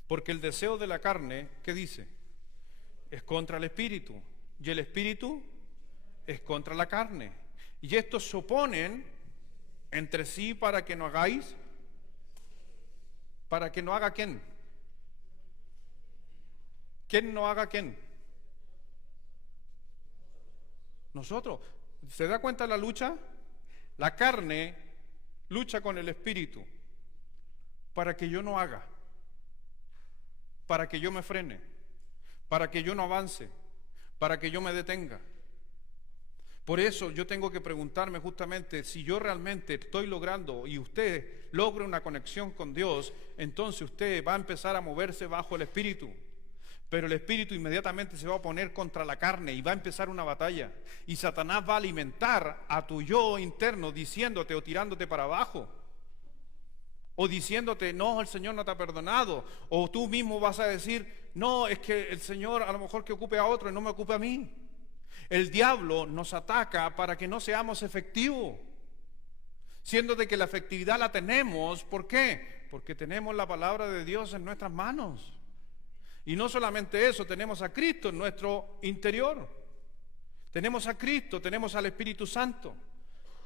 Porque el deseo de la carne, ¿qué dice? Es contra el espíritu. Y el espíritu es contra la carne. Y estos se oponen entre sí para que no hagáis. ¿Para que no haga quién? ¿Quién no haga quién? Nosotros. ¿Se da cuenta la lucha? La carne lucha con el espíritu para que yo no haga, para que yo me frene, para que yo no avance, para que yo me detenga. Por eso yo tengo que preguntarme justamente si yo realmente estoy logrando y usted logra una conexión con Dios, entonces usted va a empezar a moverse bajo el Espíritu. Pero el Espíritu inmediatamente se va a poner contra la carne y va a empezar una batalla. Y Satanás va a alimentar a tu yo interno diciéndote o tirándote para abajo. O diciéndote, no, el Señor no te ha perdonado. O tú mismo vas a decir, no, es que el Señor a lo mejor que ocupe a otro y no me ocupe a mí. El diablo nos ataca para que no seamos efectivos. Siendo de que la efectividad la tenemos, ¿por qué? Porque tenemos la palabra de Dios en nuestras manos. Y no solamente eso, tenemos a Cristo en nuestro interior. Tenemos a Cristo, tenemos al Espíritu Santo.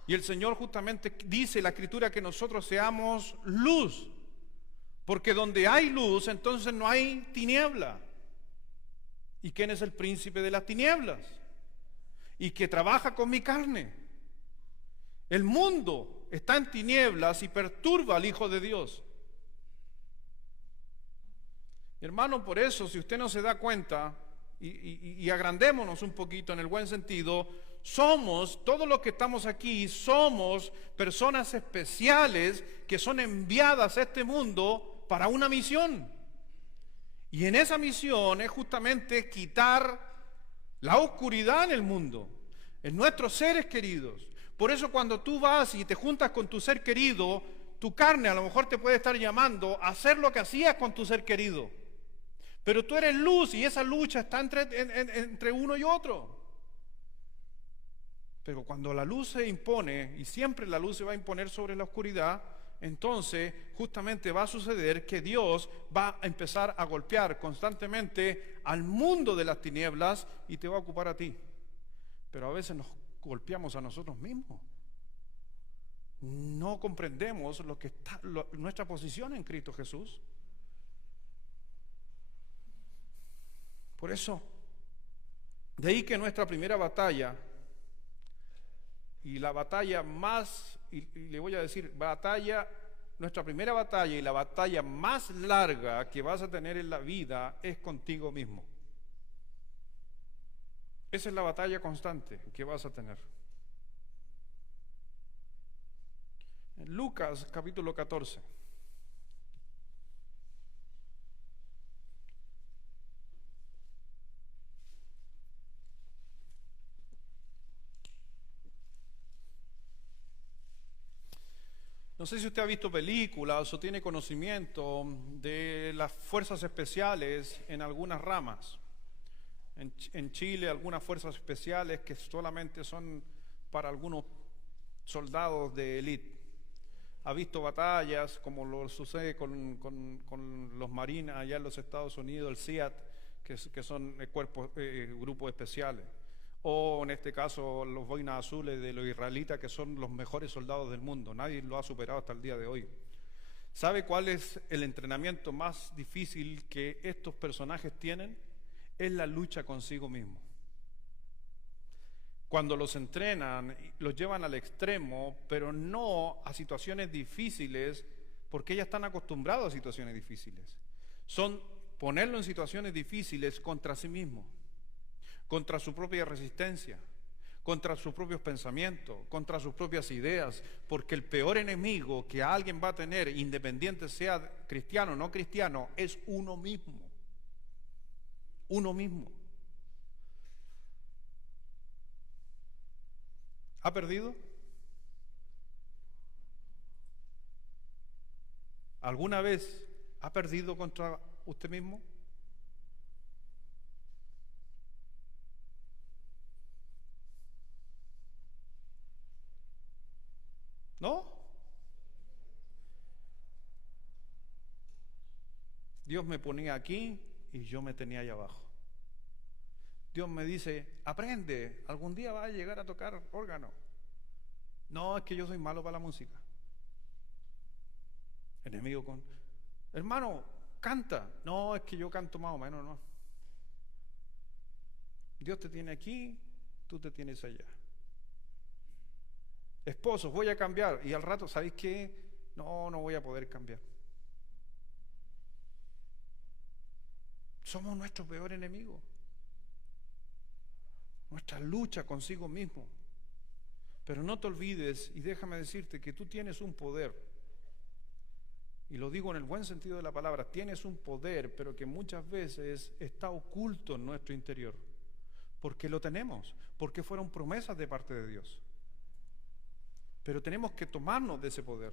Y el Señor justamente dice en la Escritura que nosotros seamos luz. Porque donde hay luz, entonces no hay tiniebla. ¿Y quién es el príncipe de las tinieblas? Y que trabaja con mi carne. El mundo está en tinieblas y perturba al Hijo de Dios. Hermano, por eso, si usted no se da cuenta, y agrandémonos un poquito en el buen sentido, somos, todos los que estamos aquí, somos personas especiales que son enviadas a este mundo para una misión. Y en esa misión es justamente quitar la oscuridad en el mundo, en nuestros seres queridos. Por eso cuando tú vas y te juntas con tu ser querido, tu carne a lo mejor te puede estar llamando a hacer lo que hacías con tu ser querido. Pero tú eres luz y esa lucha está entre uno y otro. Pero cuando la luz se impone, y siempre la luz se va a imponer sobre la oscuridad, entonces justamente va a suceder que Dios va a empezar a golpear constantemente al mundo de las tinieblas y te va a ocupar a ti. Pero a veces nos golpeamos a nosotros mismos. No comprendemos nuestra posición en Cristo Jesús. Por eso, de ahí que nuestra primera batalla, y la batalla más, y le voy a decir, nuestra primera batalla y la batalla más larga que vas a tener en la vida es contigo mismo. Esa es la batalla constante que vas a tener. En Lucas capítulo 14. No sé si usted ha visto películas o tiene conocimiento de las fuerzas especiales en algunas ramas. En Chile, algunas fuerzas especiales que solamente son para algunos soldados de élite. Ha visto batallas como lo sucede con los marines allá en los Estados Unidos, el SEAD, que son grupos especiales. O en este caso los boinas azules de los israelitas, que son los mejores soldados del mundo. Nadie lo ha superado hasta el día de hoy. ¿Sabe cuál es el entrenamiento más difícil que estos personajes tienen? Es la lucha consigo mismo. Cuando los entrenan, los llevan al extremo, pero no a situaciones difíciles, porque ya están acostumbrados a situaciones difíciles. Son ponerlo en situaciones difíciles contra sí mismo, contra su propia resistencia, contra sus propios pensamientos, contra sus propias ideas, porque el peor enemigo que alguien va a tener, independiente sea cristiano o no cristiano, es uno mismo. Uno mismo. ¿Ha perdido? ¿Alguna vez ha perdido contra usted mismo? ¿No? Dios me ponía aquí y yo me tenía allá abajo. Dios me dice, aprende, algún día vas a llegar a tocar órgano. No, es que yo soy malo para la música. Enemigo hermano, canta. No, es que yo canto más o menos, no. Dios te tiene aquí, tú te tienes allá. Esposos, voy a cambiar. Y al rato, ¿sabéis qué? No voy a poder cambiar. Somos nuestro peor enemigo. Nuestra lucha consigo mismo. Pero no te olvides, y déjame decirte que tú tienes un poder. Y lo digo en el buen sentido de la palabra, tienes un poder, pero que muchas veces está oculto en nuestro interior. Porque lo tenemos, porque fueron promesas de parte de Dios. Pero tenemos que tomarnos de ese poder.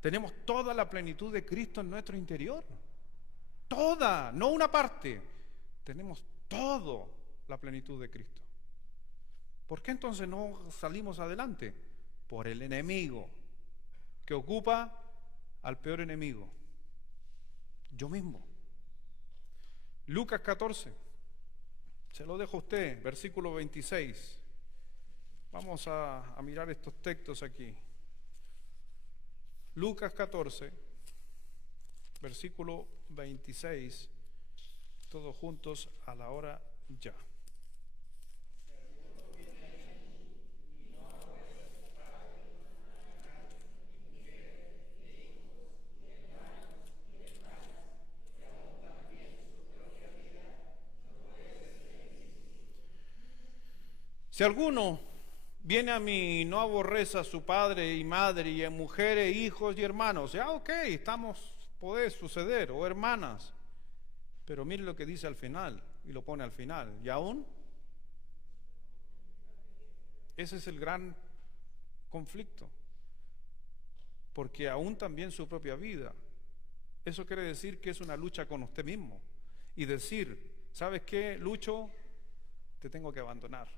Tenemos toda la plenitud de Cristo en nuestro interior. Toda, no una parte. Tenemos toda la plenitud de Cristo. ¿Por qué entonces no salimos adelante? Por el enemigo, que ocupa al peor enemigo, yo mismo. Lucas 14, se lo dejo a usted, versículo 26. Vamos a mirar estos textos aquí. Lucas 14, versículo 26, todos juntos a la hora ya. Si alguno viene a mí y no aborrece a su padre y madre y a mujeres, hijos y hermanos, ya puede suceder, o hermanas, pero mire lo que dice al final, y lo pone al final, y aún, ese es el gran conflicto, porque aún también su propia vida, eso quiere decir que es una lucha con usted mismo, y decir, ¿sabes qué, Lucho? Te tengo que abandonar.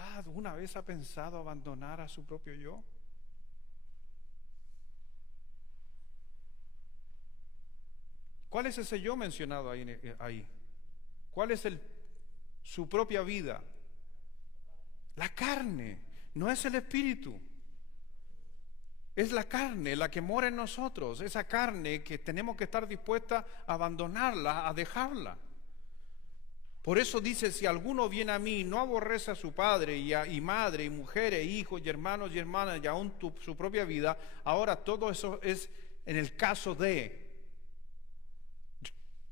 ¿Alguna vez ha pensado abandonar a su propio yo? ¿Cuál es ese yo mencionado ahí? ¿Cuál es su propia vida? La carne, no es el espíritu. Es la carne la que mora en nosotros, esa carne que tenemos que estar dispuesta a abandonarla, a dejarla. Por eso dice, si alguno viene a mí y no aborrece a su padre y madre y mujeres, hijos y hermanos y hermanas y aún su propia vida, ahora todo eso es en el caso de...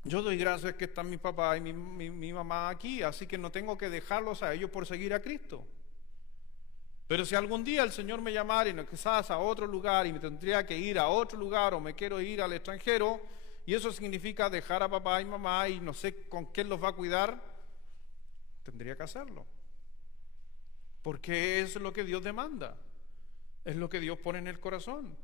Yo doy gracias que están mi papá y mi mamá aquí, así que no tengo que dejarlos a ellos por seguir a Cristo. Pero si algún día el Señor me llamara y quizás a otro lugar y me tendría que ir a otro lugar o me quiero ir al extranjero, y eso significa dejar a papá y mamá y no sé con quién los va a cuidar, tendría que hacerlo. Porque es lo que Dios demanda, es lo que Dios pone en el corazón.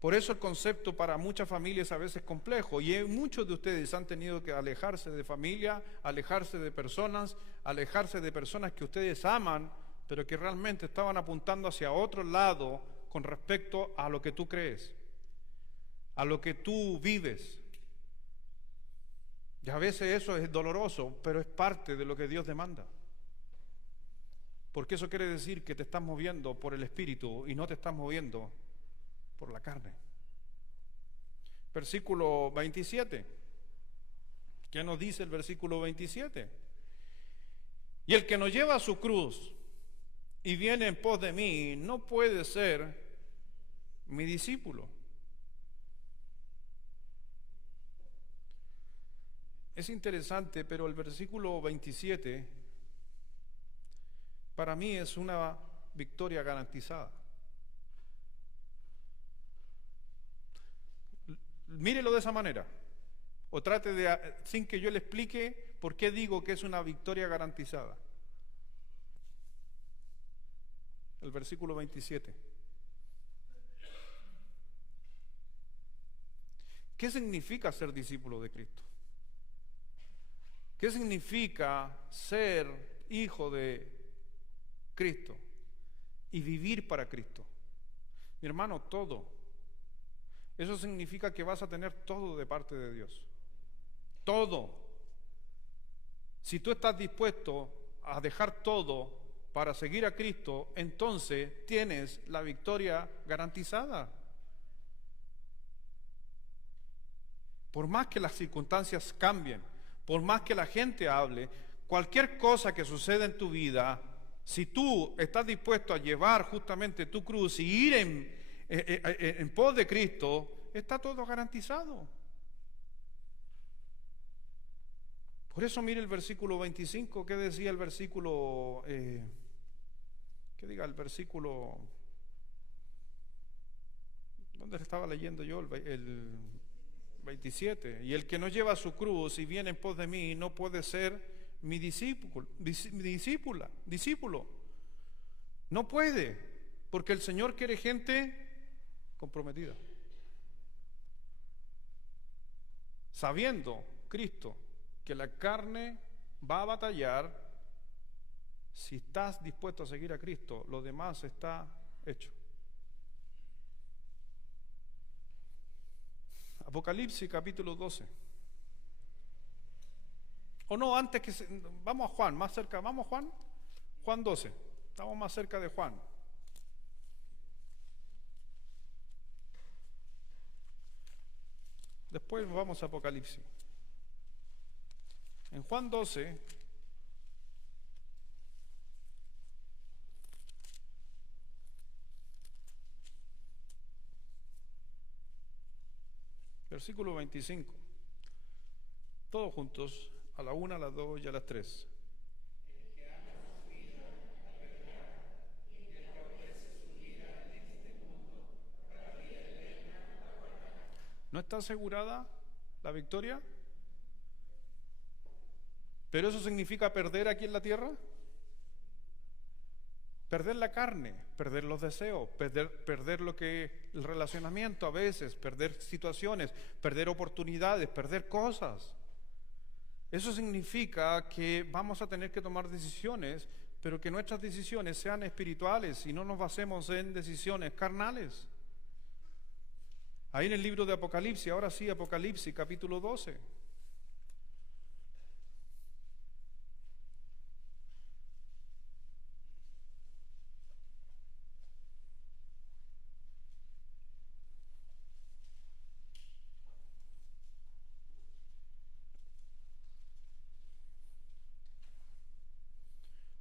Por eso el concepto para muchas familias a veces es complejo, y muchos de ustedes han tenido que alejarse de familia, alejarse de personas que ustedes aman, pero que realmente estaban apuntando hacia otro lado con respecto a lo que tú crees, a lo que tú vives. Y a veces eso es doloroso, pero es parte de lo que Dios demanda. Porque eso quiere decir que te estás moviendo por el Espíritu y no te estás moviendo por la carne. Versículo 27. ¿Qué nos dice el versículo 27? Y el que no lleva su cruz y viene en pos de mí no puede ser mi discípulo. Es interesante, pero el versículo 27 para mí es una victoria garantizada. Mírelo de esa manera, o trate de, sin que yo le explique por qué digo que es una victoria garantizada. El versículo 27. ¿Qué significa ser discípulo de Cristo? ¿Qué significa ser hijo de Cristo y vivir para Cristo? Mi hermano, todo. Eso significa que vas a tener todo de parte de Dios. Todo. Si tú estás dispuesto a dejar todo para seguir a Cristo, entonces tienes la victoria garantizada. Por más que las circunstancias cambien, por más que la gente hable, cualquier cosa que suceda en tu vida, si tú estás dispuesto a llevar justamente tu cruz y ir en pos de Cristo, está todo garantizado. Por eso mire el versículo 25, ¿qué decía el versículo? ¿Qué diga el versículo? ¿Dónde estaba leyendo yo? El 27. Y el que no lleva su cruz y viene en pos de mí no puede ser mi discípulo. No puede, porque el Señor quiere gente comprometida. Sabiendo Cristo que la carne va a batallar, si estás dispuesto a seguir a Cristo, lo demás está hecho. Apocalipsis capítulo 12. O no, antes que... vamos a Juan, más cerca. ¿Vamos a Juan? Juan 12. Estamos más cerca de Juan. Después vamos a Apocalipsis. En Juan 12, versículo 25. Todos juntos, a la 1, a las 2 y a las 3. ¿No está asegurada la victoria? ¿Pero eso significa perder aquí en la tierra? Perder la carne, perder los deseos, perder el relacionamiento a veces, perder situaciones, perder oportunidades, perder cosas. Eso significa que vamos a tener que tomar decisiones, pero que nuestras decisiones sean espirituales y no nos basemos en decisiones carnales. Ahí en el libro de Apocalipsis, ahora sí, Apocalipsis capítulo 12.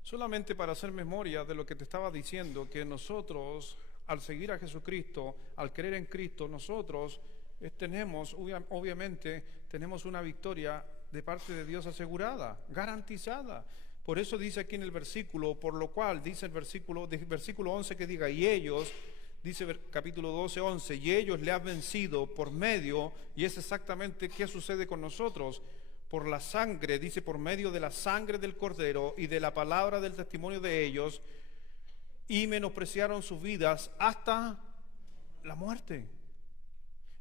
Solamente para hacer memoria de lo que te estaba diciendo, que nosotros, al seguir a Jesucristo, al creer en Cristo, nosotros obviamente, tenemos una victoria de parte de Dios asegurada, garantizada. Por eso dice aquí en el versículo, por lo cual dice el versículo 11 que diga, y ellos, dice capítulo 12, 11, y ellos le han vencido por medio, y es exactamente qué sucede con nosotros, por la sangre, dice, por medio de la sangre del Cordero y de la palabra del testimonio de ellos, y menospreciaron sus vidas hasta la muerte.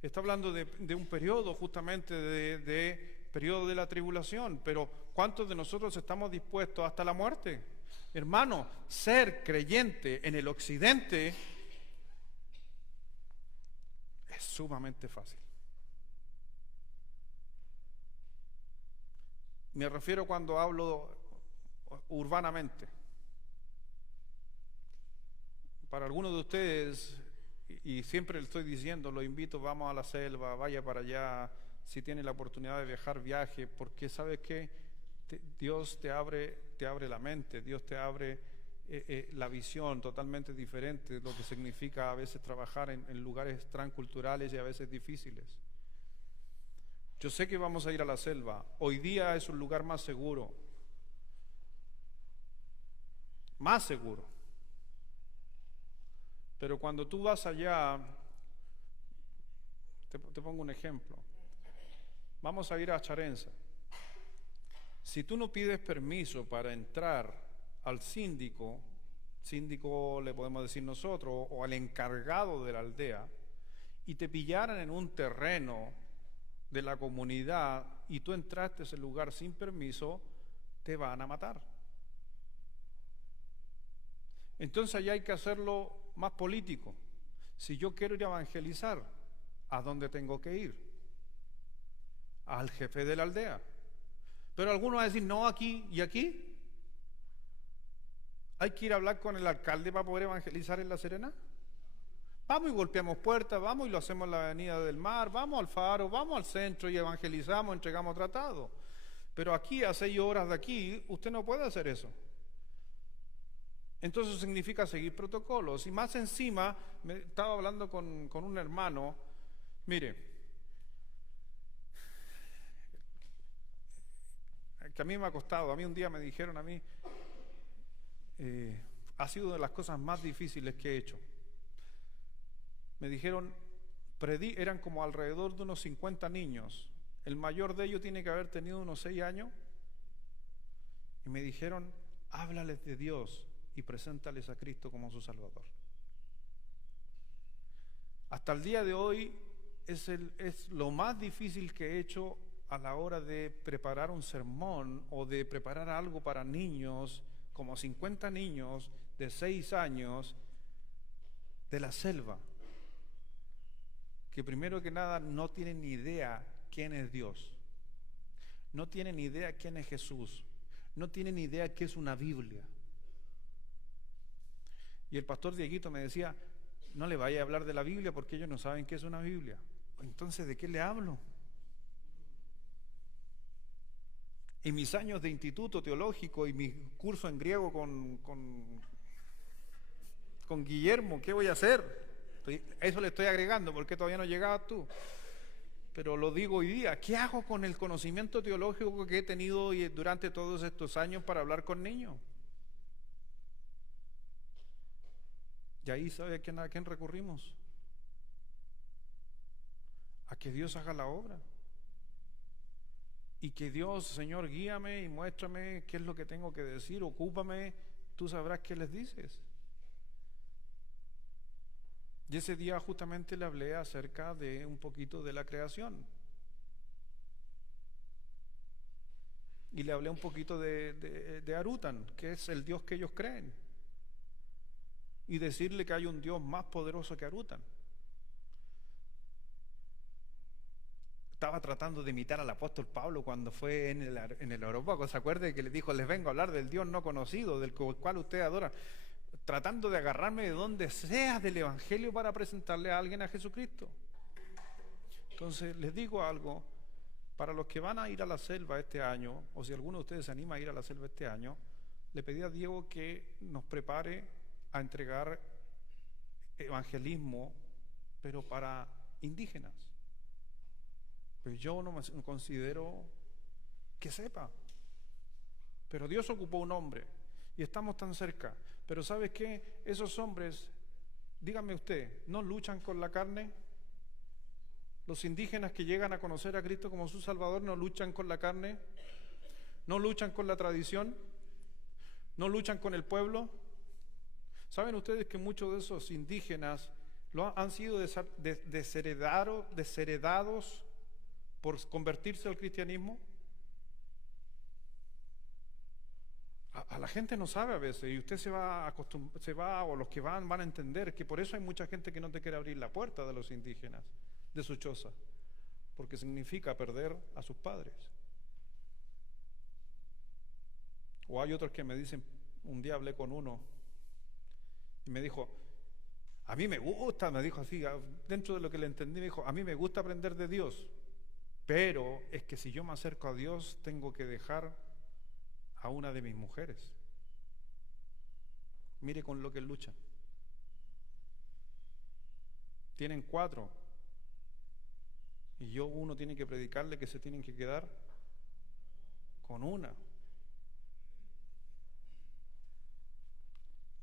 Está hablando de un periodo justamente de periodo de la tribulación, pero ¿cuántos de nosotros estamos dispuestos hasta la muerte? Hermano, ser creyente en el occidente es sumamente fácil. Me refiero cuando hablo urbanamente. Para algunos de ustedes, y siempre le estoy diciendo, lo invito, vamos a la selva, vaya para allá, si tiene la oportunidad de viajar, viaje, porque ¿sabes qué? Dios te abre la mente, Dios te abre la visión totalmente diferente de lo que significa a veces trabajar en lugares transculturales y a veces difíciles. Yo sé que vamos a ir a la selva. Hoy día es un lugar más seguro. Más seguro. Pero cuando tú vas allá, te pongo un ejemplo. Vamos a ir a Charenza. Si tú no pides permiso para entrar al síndico le podemos decir nosotros, o al encargado de la aldea, y te pillaran en un terreno de la comunidad y tú entraste a ese lugar sin permiso, te van a matar. Entonces allá hay que hacerlo más político. Si yo quiero ir a evangelizar, ¿a dónde tengo que ir? Al jefe de la aldea. Pero algunos van a decir, no, aquí y aquí. ¿Hay que ir a hablar con el alcalde para poder evangelizar en La Serena? Vamos y golpeamos puertas, vamos y lo hacemos en la Avenida del Mar, vamos al Faro, vamos al centro y evangelizamos, entregamos tratados. Pero aquí, a 6 horas de aquí, usted no puede hacer eso. Entonces significa seguir protocolos. Y más encima, estaba hablando con un hermano, mire, que a mí me ha costado, a mí un día me dijeron a mí, ha sido de las cosas más difíciles que he hecho. Me dijeron, eran como alrededor de unos 50 niños, el mayor de ellos tiene que haber tenido unos 6 años, y me dijeron, háblales de Dios y preséntales a Cristo como su Salvador. Hasta el día de hoy es lo más difícil que he hecho a la hora de preparar un sermón o de preparar algo para niños, como 50 niños de 6 años de la selva, que primero que nada no tienen ni idea quién es Dios, no tienen ni idea quién es Jesús, no tienen ni idea qué es una Biblia. Y el pastor Dieguito me decía, no le vaya a hablar de la Biblia porque ellos no saben qué es una Biblia. Entonces, ¿de qué le hablo? En mis años de instituto teológico y mi curso en griego con Guillermo, ¿qué voy a hacer? Eso le estoy agregando porque todavía no llegabas tú. Pero lo digo hoy día, ¿qué hago con el conocimiento teológico que he tenido durante todos estos años para hablar con niños? Y ahí, ¿sabe a quién recurrimos? A que Dios haga la obra. Y que Dios, Señor, guíame y muéstrame qué es lo que tengo que decir, ocúpame, tú sabrás qué les dices. Y ese día justamente le hablé acerca de un poquito de la creación. Y le hablé un poquito de Arutan, que es el Dios que ellos creen. Y decirle que hay un Dios más poderoso que Arutan. Estaba tratando de imitar al apóstol Pablo cuando fue en el aeropuerto. ¿Se acuerda que le dijo, les vengo a hablar del Dios no conocido, del cual usted adora? Tratando de agarrarme de donde sea del Evangelio para presentarle a alguien a Jesucristo. Entonces, les digo algo, para los que van a ir a la selva este año, o si alguno de ustedes se anima a ir a la selva este año, le pedí a Diego que nos prepare a entregar evangelismo, pero para indígenas. Pues yo no me considero que sepa, pero Dios ocupó un hombre y estamos tan cerca. Pero ¿sabe qué? Esos hombres, dígame usted, ¿no luchan con la carne? Los indígenas que llegan a conocer a Cristo como su Salvador, ¿no luchan con la carne? ¿No luchan con la tradición? ¿No luchan con el pueblo? ¿Saben ustedes que muchos de esos indígenas han sido desheredados por convertirse al cristianismo? A la gente no sabe a veces, y usted se va o los que van a entender que por eso hay mucha gente que no te quiere abrir la puerta de los indígenas, de su choza, porque significa perder a sus padres. O hay otros que me dicen, un día hablé con uno y me dijo, a mí me gusta, me dijo así, dentro de lo que le entendí, me dijo, a mí me gusta aprender de Dios, pero es que si yo me acerco a Dios tengo que dejar a una de mis mujeres. Mire con lo que luchan. Tienen 4 y uno tiene que predicarle que se tienen que quedar con una.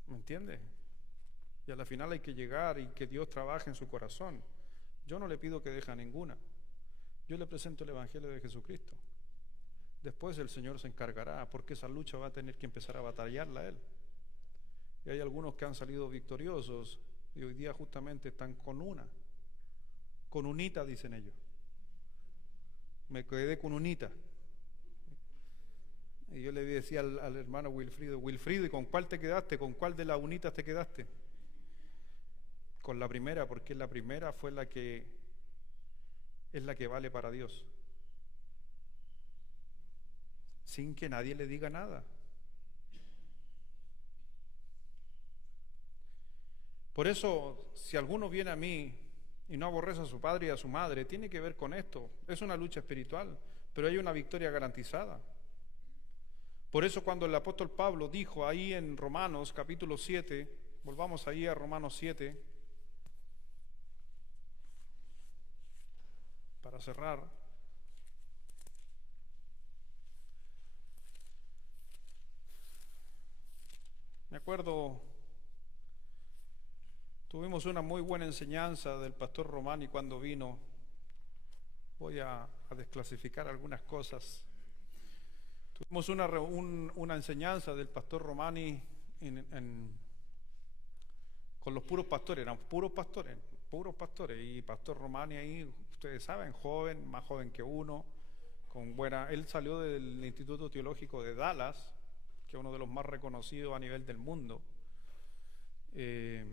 ¿Me entiende? Y a la final hay que llegar y que Dios trabaje en su corazón. Yo no le pido que deje a ninguna. Yo le presento el Evangelio de Jesucristo. Después el Señor se encargará, porque esa lucha va a tener que empezar a batallarla Él. Y hay algunos que han salido victoriosos y hoy día justamente están con unita, dicen ellos. Me quedé con unita. Y yo le decía al hermano Wilfrido, ¿y con cuál te quedaste? ¿Con cuál de las unitas te quedaste? Con la primera, porque la primera fue la que es la que vale para Dios. Sin que nadie le diga nada. Por eso, si alguno viene a mí y no aborrece a su padre y a su madre, tiene que ver con esto. Es una lucha espiritual, pero hay una victoria garantizada. Por eso cuando el apóstol Pablo dijo ahí en Romanos capítulo 7, volvamos ahí a Romanos 7, para cerrar. Me acuerdo, tuvimos una muy buena enseñanza del pastor Romani cuando vino. Voy a desclasificar algunas cosas. Tuvimos una enseñanza del pastor Romani con los puros pastores, eran puros pastores, y pastor Romani ahí, ustedes saben, joven, más joven que uno, él salió del Instituto Teológico de Dallas, que es uno de los más reconocidos a nivel del mundo. De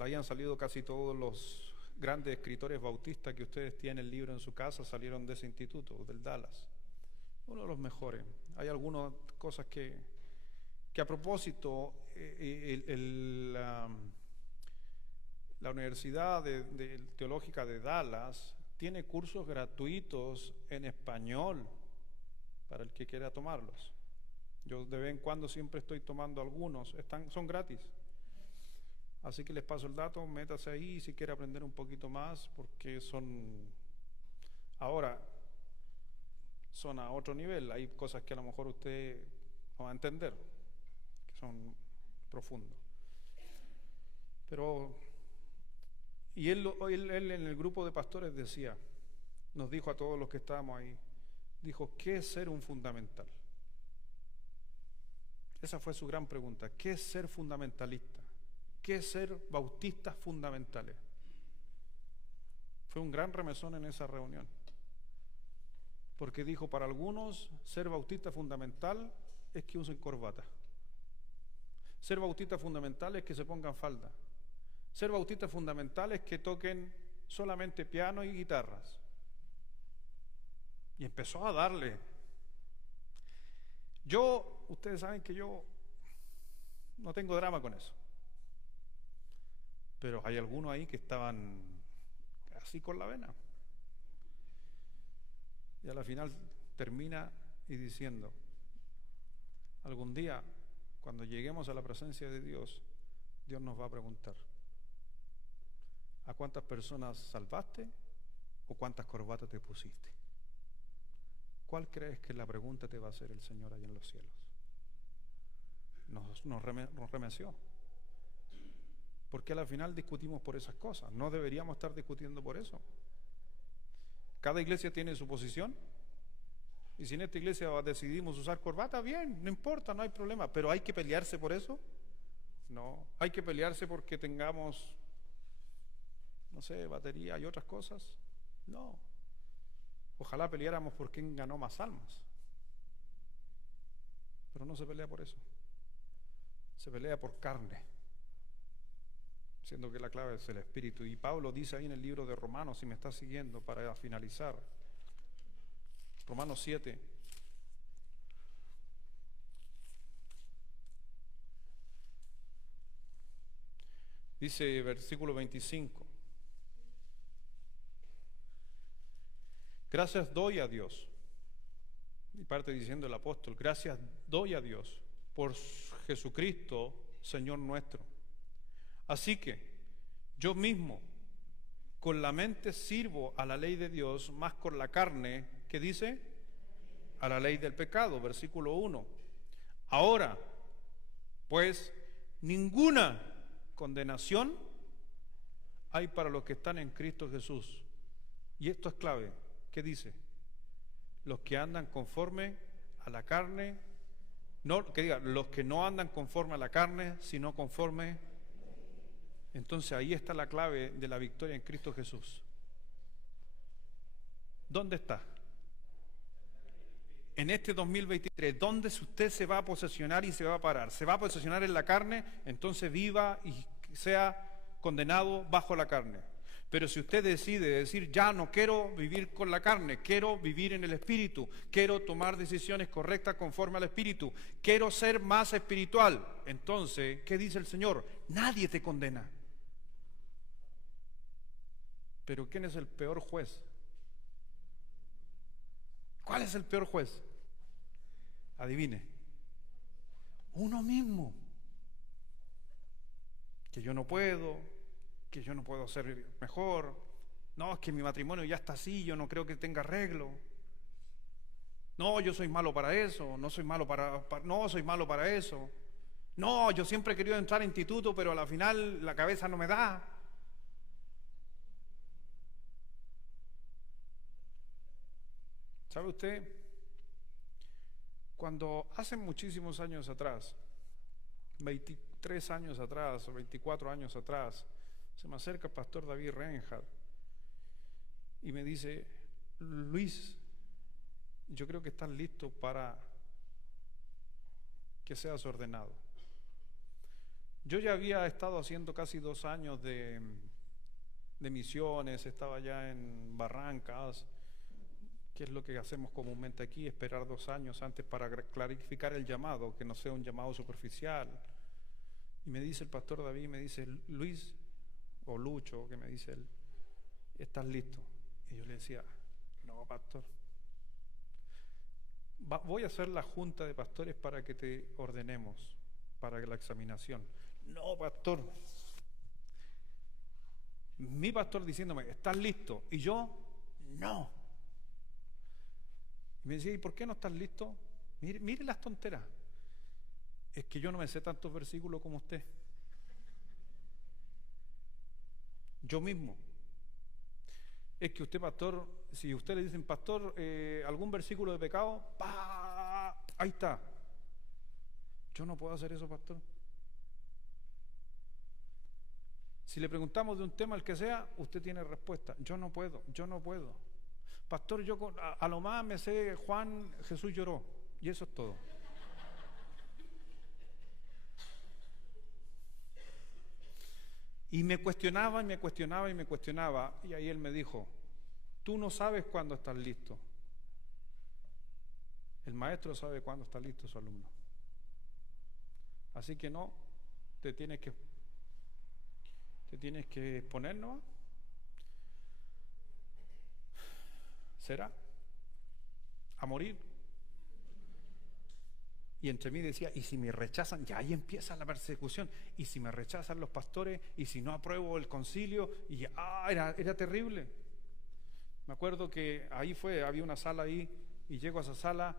ahí han salido casi todos los grandes escritores bautistas que ustedes tienen el libro en su casa, salieron de ese instituto, del Dallas. Uno de los mejores. Hay algunas cosas que a propósito, la Universidad Teológica de Dallas tiene cursos gratuitos en español para el que quiera tomarlos. Yo de vez en cuando siempre estoy tomando algunos, son gratis. Así que les paso el dato, métase ahí si quiere aprender un poquito más, porque ahora son a otro nivel. Hay cosas que a lo mejor usted no va a entender, que son profundos. Pero, y él en el grupo de pastores nos dijo a todos los que estábamos ahí, dijo, ¿qué es ser un fundamental? Esa fue su gran pregunta, ¿qué es ser fundamentalista? ¿Qué es ser bautistas fundamentales? Fue un gran remesón en esa reunión. Porque dijo, para algunos, ser bautista fundamental es que usen corbata. Ser bautista fundamental es que se pongan falda. Ser bautista fundamental es que toquen solamente piano y guitarras. Y empezó a darle. Ustedes saben que yo no tengo drama con eso. Pero hay algunos ahí que estaban así con la vena. Y a la final termina y diciendo, algún día, cuando lleguemos a la presencia de Dios, Dios nos va a preguntar, ¿a cuántas personas salvaste o cuántas corbatas te pusiste? ¿Cuál crees que la pregunta te va a hacer el Señor allá en los cielos? Nos remeció. Porque a la final discutimos por esas cosas. No deberíamos estar discutiendo por eso. Cada iglesia tiene su posición. Y si en esta iglesia decidimos usar corbata, bien, no importa, no hay problema. Pero ¿hay que pelearse por eso? No. ¿Hay que pelearse porque tengamos, no sé, batería y otras cosas? No. Ojalá peleáramos por quién ganó más almas. Pero no se pelea por eso. Se pelea por carne. Siendo que la clave es el Espíritu. Y Pablo dice ahí en el libro de Romanos, si me está siguiendo para finalizar, Romanos 7, dice versículo 25, gracias doy a Dios, y parte diciendo el apóstol, gracias doy a Dios por Jesucristo, Señor nuestro. Así que yo mismo con la mente sirvo a la ley de Dios, más con la carne, ¿qué dice? A la ley del pecado, versículo 1. Ahora, pues, ninguna condenación hay para los que están en Cristo Jesús. Y esto es clave. ¿Qué dice? Los que andan conforme a la carne, no, que diga, los que no andan conforme a la carne, sino conforme. Entonces ahí está la clave de la victoria en Cristo Jesús. ¿Dónde está? En este 2023, ¿dónde usted se va a posesionar y se va a parar? ¿Se va a posesionar en la carne? Entonces viva y sea condenado bajo la carne. Pero si usted decide decir, ya no quiero vivir con la carne, quiero vivir en el Espíritu, quiero tomar decisiones correctas conforme al Espíritu, quiero ser más espiritual, entonces, ¿qué dice el Señor? Nadie te condena. Pero ¿quién es el peor juez? ¿Cuál es el peor juez? Adivine, Uno mismo. Que yo no puedo ser mejor. No, es que mi matrimonio ya está así, yo no creo que tenga arreglo. No, yo soy malo para eso, no soy malo no soy malo para eso. No, yo siempre he querido entrar a instituto, pero a la final la cabeza no me da. ¿Sabe usted? Cuando hace muchísimos años atrás, 23 años atrás o 24 años atrás, se me acerca el pastor David Reinhardt y me dice: Luis, yo creo que estás listo para que seas ordenado. Yo ya había estado haciendo casi 2 años de misiones, estaba ya en Barrancas, que es lo que hacemos comúnmente aquí, esperar 2 años antes para clarificar el llamado, que no sea un llamado superficial. Y me dice el pastor David, me dice: Luis, o Lucho, que me dice él, ¿estás listo? Y yo le decía: no, pastor, voy a hacer la junta de pastores para que te ordenemos, para la examinación. No, pastor. Mi pastor diciéndome: ¿estás listo? Y yo: no. Y me decía: ¿y por qué no estás listo? Mire las tonteras. Es que yo no me sé tantos versículos como usted. Yo mismo. Es que usted, pastor, si usted le dicen: pastor, algún versículo de pecado, ¡pah! Ahí está. Yo no puedo hacer eso, pastor. Si le preguntamos de un tema, el que sea, usted tiene respuesta. Yo no puedo. Pastor, yo a lo más me sé Juan, Jesús lloró, y eso es todo. Y me cuestionaba, y ahí él me dijo: tú no sabes cuándo estás listo. El maestro sabe cuándo está listo su alumno. Así que no, te tienes que exponer, ¿no? ¿Será? A morir. Y entre mí decía: ¿y si me rechazan? Ya ahí empieza la persecución. ¿Y si me rechazan los pastores? ¿Y si no apruebo el concilio? Y era terrible. Me acuerdo que había una sala ahí, y llego a esa sala,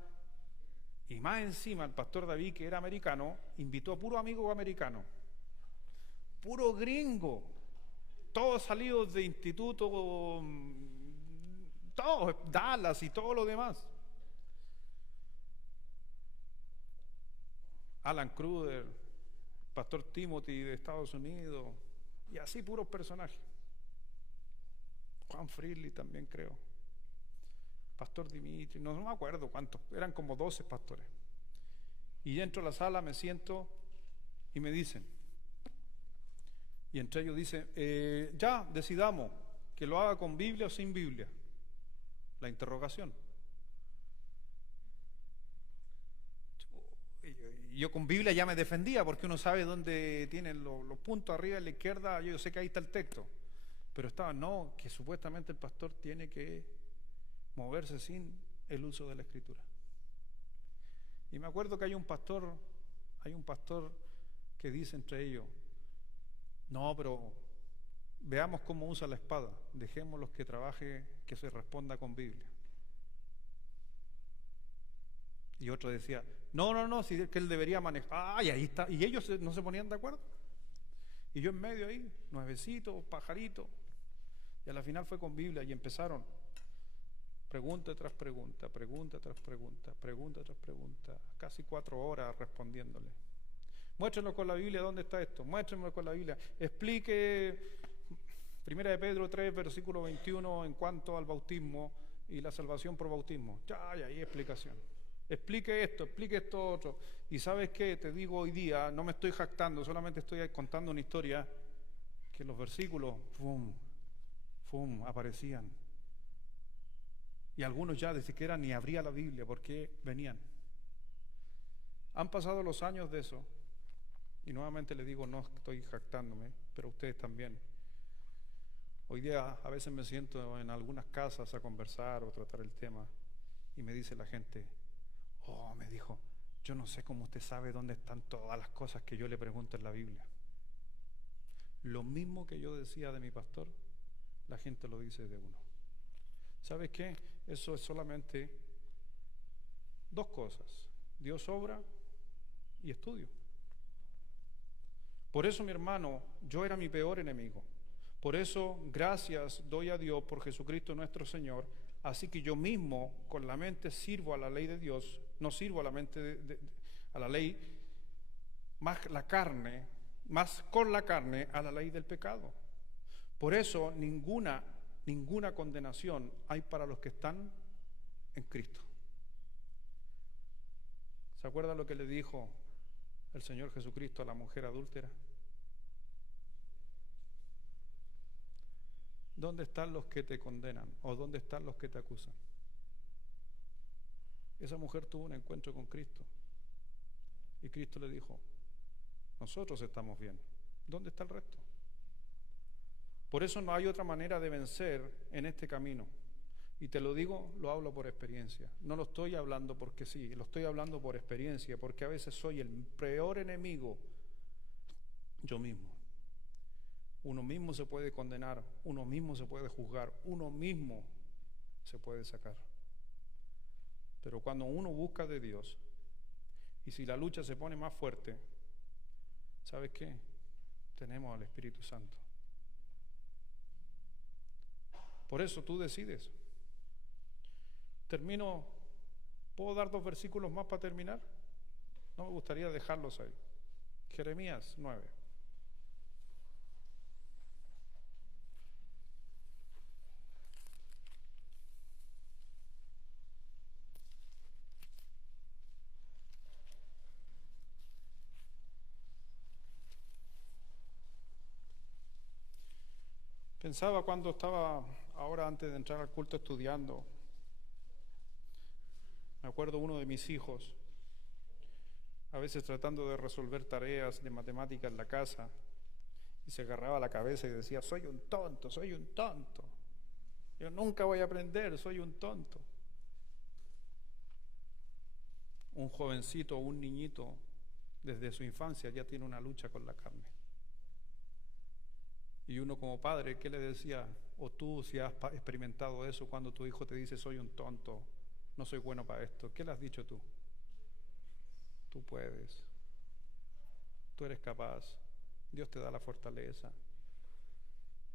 y más encima el pastor David, que era americano, invitó a puro amigo americano, puro gringo, todos salidos de instituto, todos, Dallas y todo lo demás. Alan Kruger, pastor Timothy de Estados Unidos, y así puros personajes. Juan Freely también, creo. Pastor Dimitri, no me acuerdo cuántos, eran como 12 pastores. Y entro a la sala, me siento y me dicen, y entre ellos dicen: ya, decidamos que lo haga con Biblia o sin Biblia. La interrogación. Y yo con Biblia ya me defendía, porque uno sabe dónde tienen los puntos arriba y a la izquierda, yo sé que ahí está el texto. Pero no, que supuestamente el pastor tiene que moverse sin el uso de la Escritura. Y me acuerdo que hay un pastor que dice entre ellos: no, pero veamos cómo usa la espada, dejémoslos que trabaje, que se responda con Biblia. Y otro decía: no, si que él debería manejar. Y ahí está. Y ellos no se ponían de acuerdo. Y yo en medio ahí, nuevecito, pajarito. Y a la final fue con Biblia, y empezaron pregunta tras pregunta, casi 4 horas respondiéndole. Muéstrenos con la Biblia dónde está esto, muéstrenos con la Biblia. Explique 1 de Pedro 3, versículo 21, en cuanto al bautismo y la salvación por bautismo. Ya hay explicación. Explique esto otro. Y ¿sabes qué? Te digo hoy día, no me estoy jactando, solamente estoy contando una historia, que los versículos, aparecían. Y algunos ya de siquiera ni abría la Biblia, porque venían. Han pasado los años de eso, y nuevamente le digo, no estoy jactándome, pero ustedes también. Hoy día a veces me siento en algunas casas a conversar o tratar el tema, y me dice la gente: me dijo, Yo no sé cómo usted sabe dónde están todas las cosas que yo le pregunto en la Biblia. Lo mismo que yo decía de mi pastor, la gente lo dice de uno. ¿Sabes qué? Eso es solamente dos cosas: Dios obra y estudio. Por eso, mi hermano, yo era mi peor enemigo. Por eso, gracias doy a Dios por Jesucristo nuestro Señor. Así que yo mismo, con la mente, sirvo a la ley de Dios, no sirvo a la mente a la ley, más con la carne, a la ley del pecado. Por eso, ninguna condenación hay para los que están en Cristo. ¿Se acuerda lo que le dijo el Señor Jesucristo a la mujer adúltera? ¿Dónde están los que te condenan? ¿O dónde están los que te acusan? Esa mujer tuvo un encuentro con Cristo. Y Cristo le dijo: nosotros estamos bien. ¿Dónde está el resto? Por eso no hay otra manera de vencer en este camino. Y te lo digo, lo hablo por experiencia. No lo estoy hablando porque sí, lo estoy hablando por experiencia, porque a veces soy el peor enemigo yo mismo. Uno mismo se puede condenar, uno mismo se puede juzgar, uno mismo se puede sacar. Pero cuando uno busca de Dios, y si la lucha se pone más fuerte, ¿sabes qué? Tenemos al Espíritu Santo. Por eso tú decides. Termino. ¿Puedo dar 2 versículos más para terminar? No me gustaría dejarlos ahí. Jeremías 9. Pensaba cuando estaba ahora antes de entrar al culto estudiando, me acuerdo uno de mis hijos, a veces tratando de resolver tareas de matemática en la casa, y se agarraba la cabeza y decía: soy un tonto, yo nunca voy a aprender, soy un tonto. Un jovencito o un niñito desde su infancia ya tiene una lucha con la carne. Y uno como padre, ¿qué le decía? O tú, si has experimentado eso, cuando tu hijo te dice: soy un tonto, no soy bueno para esto, ¿qué le has dicho tú? Tú puedes, tú eres capaz, Dios te da la fortaleza.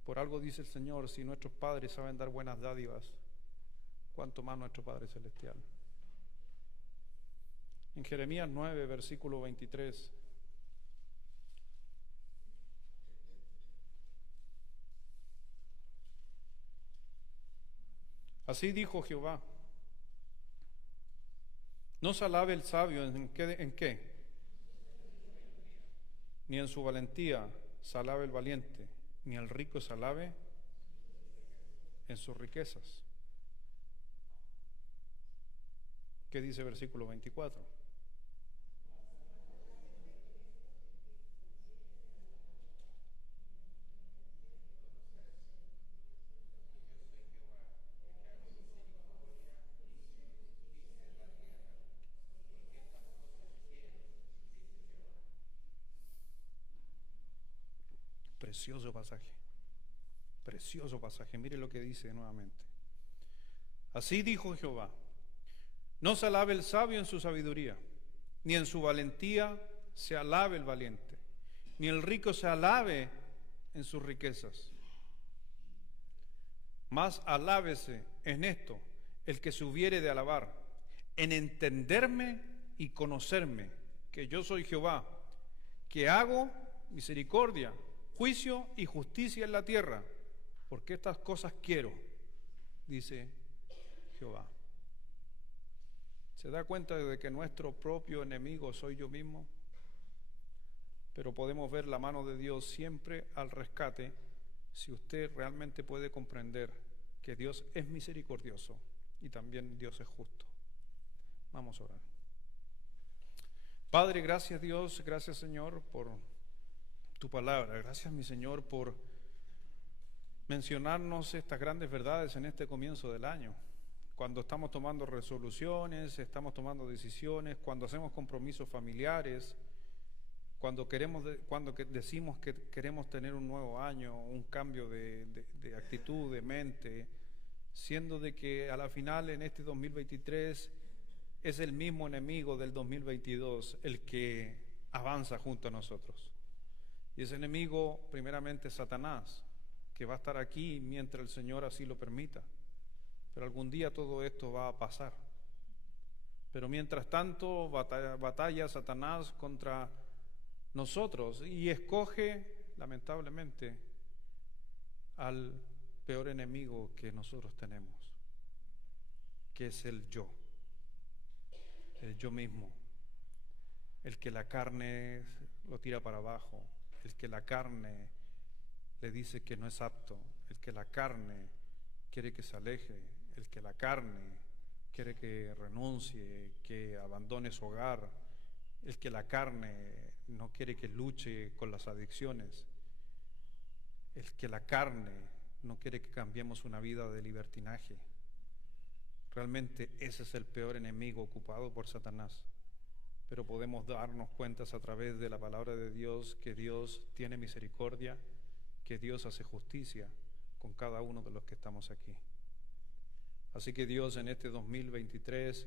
Por algo dice el Señor: si nuestros padres saben dar buenas dádivas, ¿cuánto más nuestro Padre Celestial? En Jeremías 9, versículo 23. Así dijo Jehová: no se alabe el sabio en qué, ni en su valentía se alabe el valiente, ni el rico se alabe en sus riquezas. ¿Qué dice versículo 24? Precioso pasaje, mire lo que dice nuevamente. Así dijo Jehová: no se alabe el sabio en su sabiduría, ni en su valentía se alabe el valiente, ni el rico se alabe en sus riquezas. Mas alábese en esto el que se hubiere de alabar, en entenderme y conocerme, que yo soy Jehová, que hago misericordia, juicio y justicia en la tierra, porque estas cosas quiero, dice Jehová. ¿Se da cuenta de que nuestro propio enemigo soy yo mismo? Pero podemos ver la mano de Dios siempre al rescate si usted realmente puede comprender que Dios es misericordioso y también Dios es justo. Vamos a orar. Padre, gracias Dios, gracias Señor por tu palabra. Gracias mi Señor por mencionarnos estas grandes verdades en este comienzo del año. cuando estamos tomando resoluciones, estamos tomando decisiones, cuando hacemos compromisos familiares, cuando decimos que queremos tener un nuevo año, un cambio de actitud, de mente, siendo de que a la final en este 2023 es el mismo enemigo del 2022 el que avanza junto a nosotros. Y ese enemigo primeramente es Satanás, que va a estar aquí mientras el Señor así lo permita. Pero algún día todo esto va a pasar. Pero mientras tanto batalla Satanás contra nosotros y escoge, lamentablemente, al peor enemigo que nosotros tenemos, que es el yo mismo, el que la carne lo tira para abajo, el que la carne le dice que no es apto, el que la carne quiere que se aleje, el que la carne quiere que renuncie, que abandone su hogar, el que la carne no quiere que luche con las adicciones, el que la carne no quiere que cambiemos una vida de libertinaje. Realmente ese es el peor enemigo ocupado por Satanás. Pero podemos darnos cuentas a través de la palabra de Dios que Dios tiene misericordia, que Dios hace justicia con cada uno de los que estamos aquí. Así que Dios, en este 2023,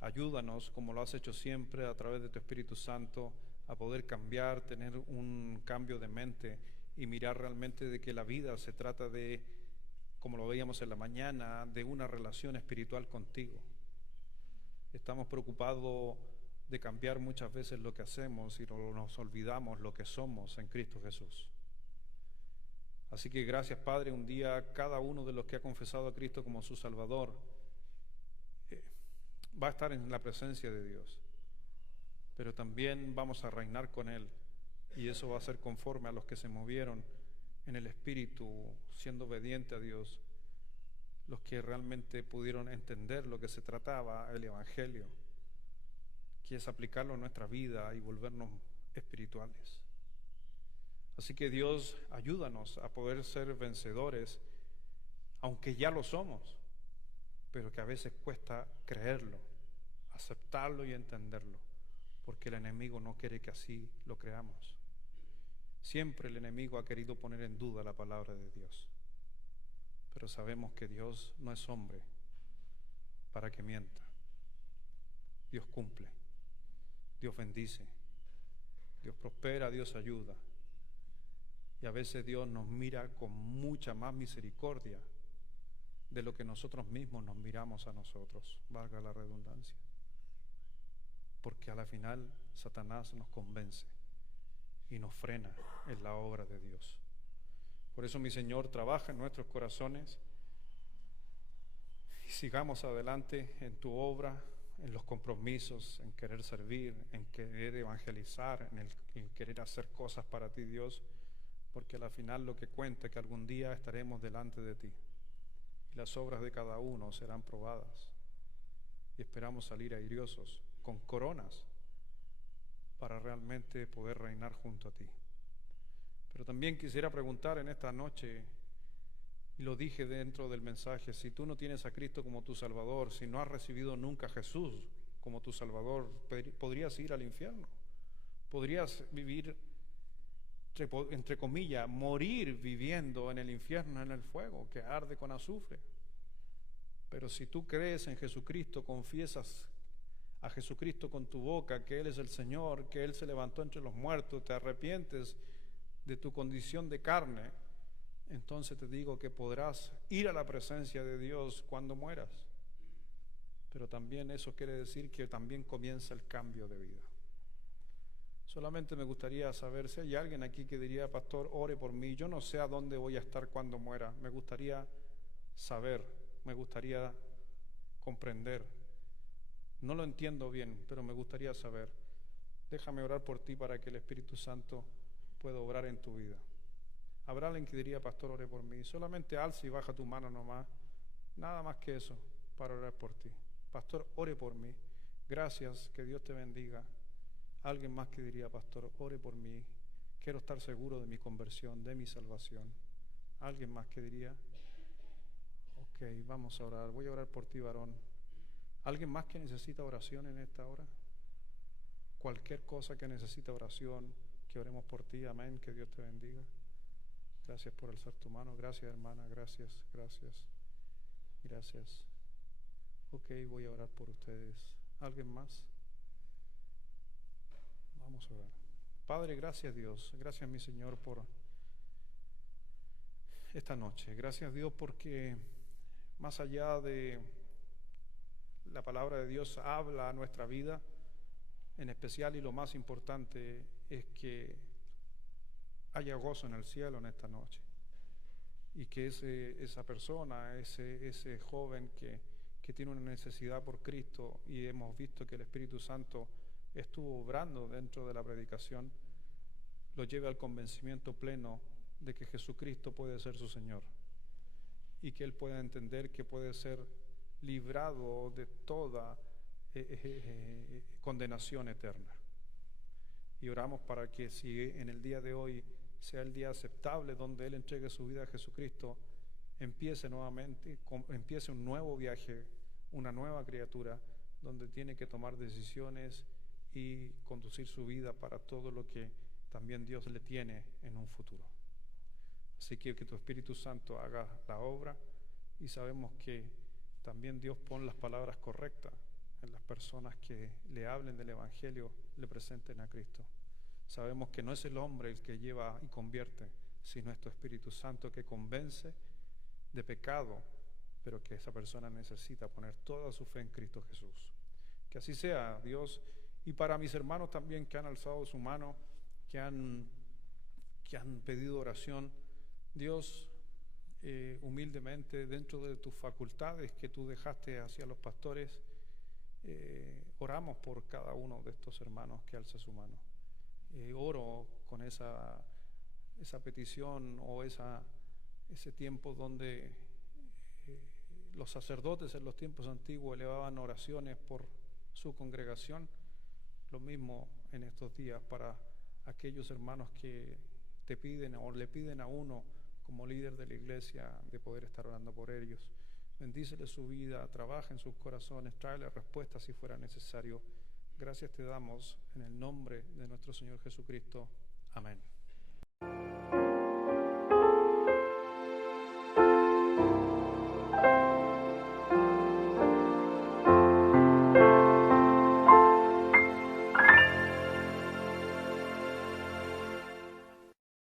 ayúdanos, como lo has hecho siempre, a través de tu Espíritu Santo, a poder cambiar, tener un cambio de mente y mirar realmente de que la vida se trata de, como lo veíamos en la mañana, de una relación espiritual contigo. Estamos preocupados de cambiar muchas veces lo que hacemos y nos olvidamos lo que somos en Cristo Jesús. Así que gracias, Padre, un día cada uno de los que ha confesado a Cristo como su Salvador va a estar en la presencia de Dios, pero también vamos a reinar con Él, y eso va a ser conforme a los que se movieron en el Espíritu, siendo obediente a Dios, los que realmente pudieron entender lo que se trataba el Evangelio, que es aplicarlo a nuestra vida y volvernos espirituales. Así que Dios, ayúdanos a poder ser vencedores, aunque ya lo somos, pero que a veces cuesta creerlo, aceptarlo y entenderlo, porque el enemigo no quiere que así lo creamos. Siempre el enemigo ha querido poner en duda la palabra de Dios, pero sabemos que Dios no es hombre para que mienta. Dios cumple, Dios bendice, Dios prospera, Dios ayuda. Y a veces Dios nos mira con mucha más misericordia de lo que nosotros mismos nos miramos a nosotros, valga la redundancia. Porque a la final Satanás nos convence y nos frena en la obra de Dios. Por eso, mi Señor, trabaja en nuestros corazones y sigamos adelante en tu obra, en los compromisos, en querer servir, en querer evangelizar, en querer hacer cosas para ti, Dios, porque al final lo que cuenta es que algún día estaremos delante de ti y las obras de cada uno serán probadas, y esperamos salir airiosos con coronas para realmente poder reinar junto a ti. Pero también quisiera preguntar en esta noche, y lo dije dentro del mensaje, si tú no tienes a Cristo como tu Salvador, si no has recibido nunca a Jesús como tu Salvador, podrías ir al infierno, podrías vivir, entre comillas, morir viviendo en el infierno, en el fuego que arde con azufre. Pero si tú crees en Jesucristo, confiesas a Jesucristo con tu boca, que Él es el Señor, que Él se levantó entre los muertos, te arrepientes de tu condición de carne, entonces te digo que podrás ir a la presencia de Dios cuando mueras. Pero también eso quiere decir que también comienza el cambio de vida. Solamente me gustaría saber si hay alguien aquí que diría: pastor, ore por mí. Yo no sé a dónde voy a estar cuando muera. Me gustaría saber, me gustaría comprender. No lo entiendo bien, pero me gustaría saber. Déjame orar por ti para que el Espíritu Santo pueda obrar en tu vida. Habrá alguien que diría: pastor, ore por mí. Solamente alza y baja tu mano nomás. Nada más que eso, para orar por ti. Pastor, ore por mí. Gracias, que Dios te bendiga. Alguien más que diría: pastor, ore por mí. Quiero estar seguro de mi conversión, de mi salvación. Alguien más que diría: ok, Ok, vamos a orar. Voy a orar por ti, varón. ¿Alguien más que necesita oración en esta hora? Cualquier cosa que necesita oración, que oremos por ti. Amén. Que Dios te bendiga. Gracias por alzar tu mano. Gracias, hermana. Gracias, gracias, gracias. Ok, voy a orar por ustedes. ¿Alguien más? Vamos a orar. Padre, gracias Dios. Gracias, mi Señor, por esta noche. Gracias, Dios, porque más allá de la palabra de Dios habla a nuestra vida, en especial, y lo más importante es que haya gozo en el cielo en esta noche, y que esa persona, ese joven que tiene una necesidad por Cristo, y hemos visto que el Espíritu Santo estuvo obrando dentro de la predicación, lo lleve al convencimiento pleno de que Jesucristo puede ser su Señor, y que él pueda entender que puede ser librado de toda condenación eterna. Y oramos para que, si en el día de hoy sea el día aceptable donde él entregue su vida a Jesucristo, empiece un nuevo viaje, una nueva criatura, donde tiene que tomar decisiones y conducir su vida para todo lo que también Dios le tiene en un futuro. Así que tu Espíritu Santo haga la obra, y sabemos que también Dios pone las palabras correctas en las personas que le hablen del Evangelio, le presenten a Cristo. Sabemos que no es el hombre el que lleva y convierte, sino es tu Espíritu Santo que convence de pecado, pero que esa persona necesita poner toda su fe en Cristo Jesús. Que así sea, Dios. Y para mis hermanos también que han alzado su mano, que han pedido oración, Dios, humildemente, dentro de tus facultades que tú dejaste hacia los pastores, oramos por cada uno de estos hermanos que alza su mano. Oro con esa petición, o ese tiempo donde los sacerdotes en los tiempos antiguos elevaban oraciones por su congregación. Lo mismo en estos días para aquellos hermanos que te piden o le piden a uno como líder de la iglesia de poder estar orando por ellos. Bendícele su vida, trabaja en sus corazones, tráele respuestas si fuera necesario. Gracias te damos en el nombre de nuestro Señor Jesucristo. Amén.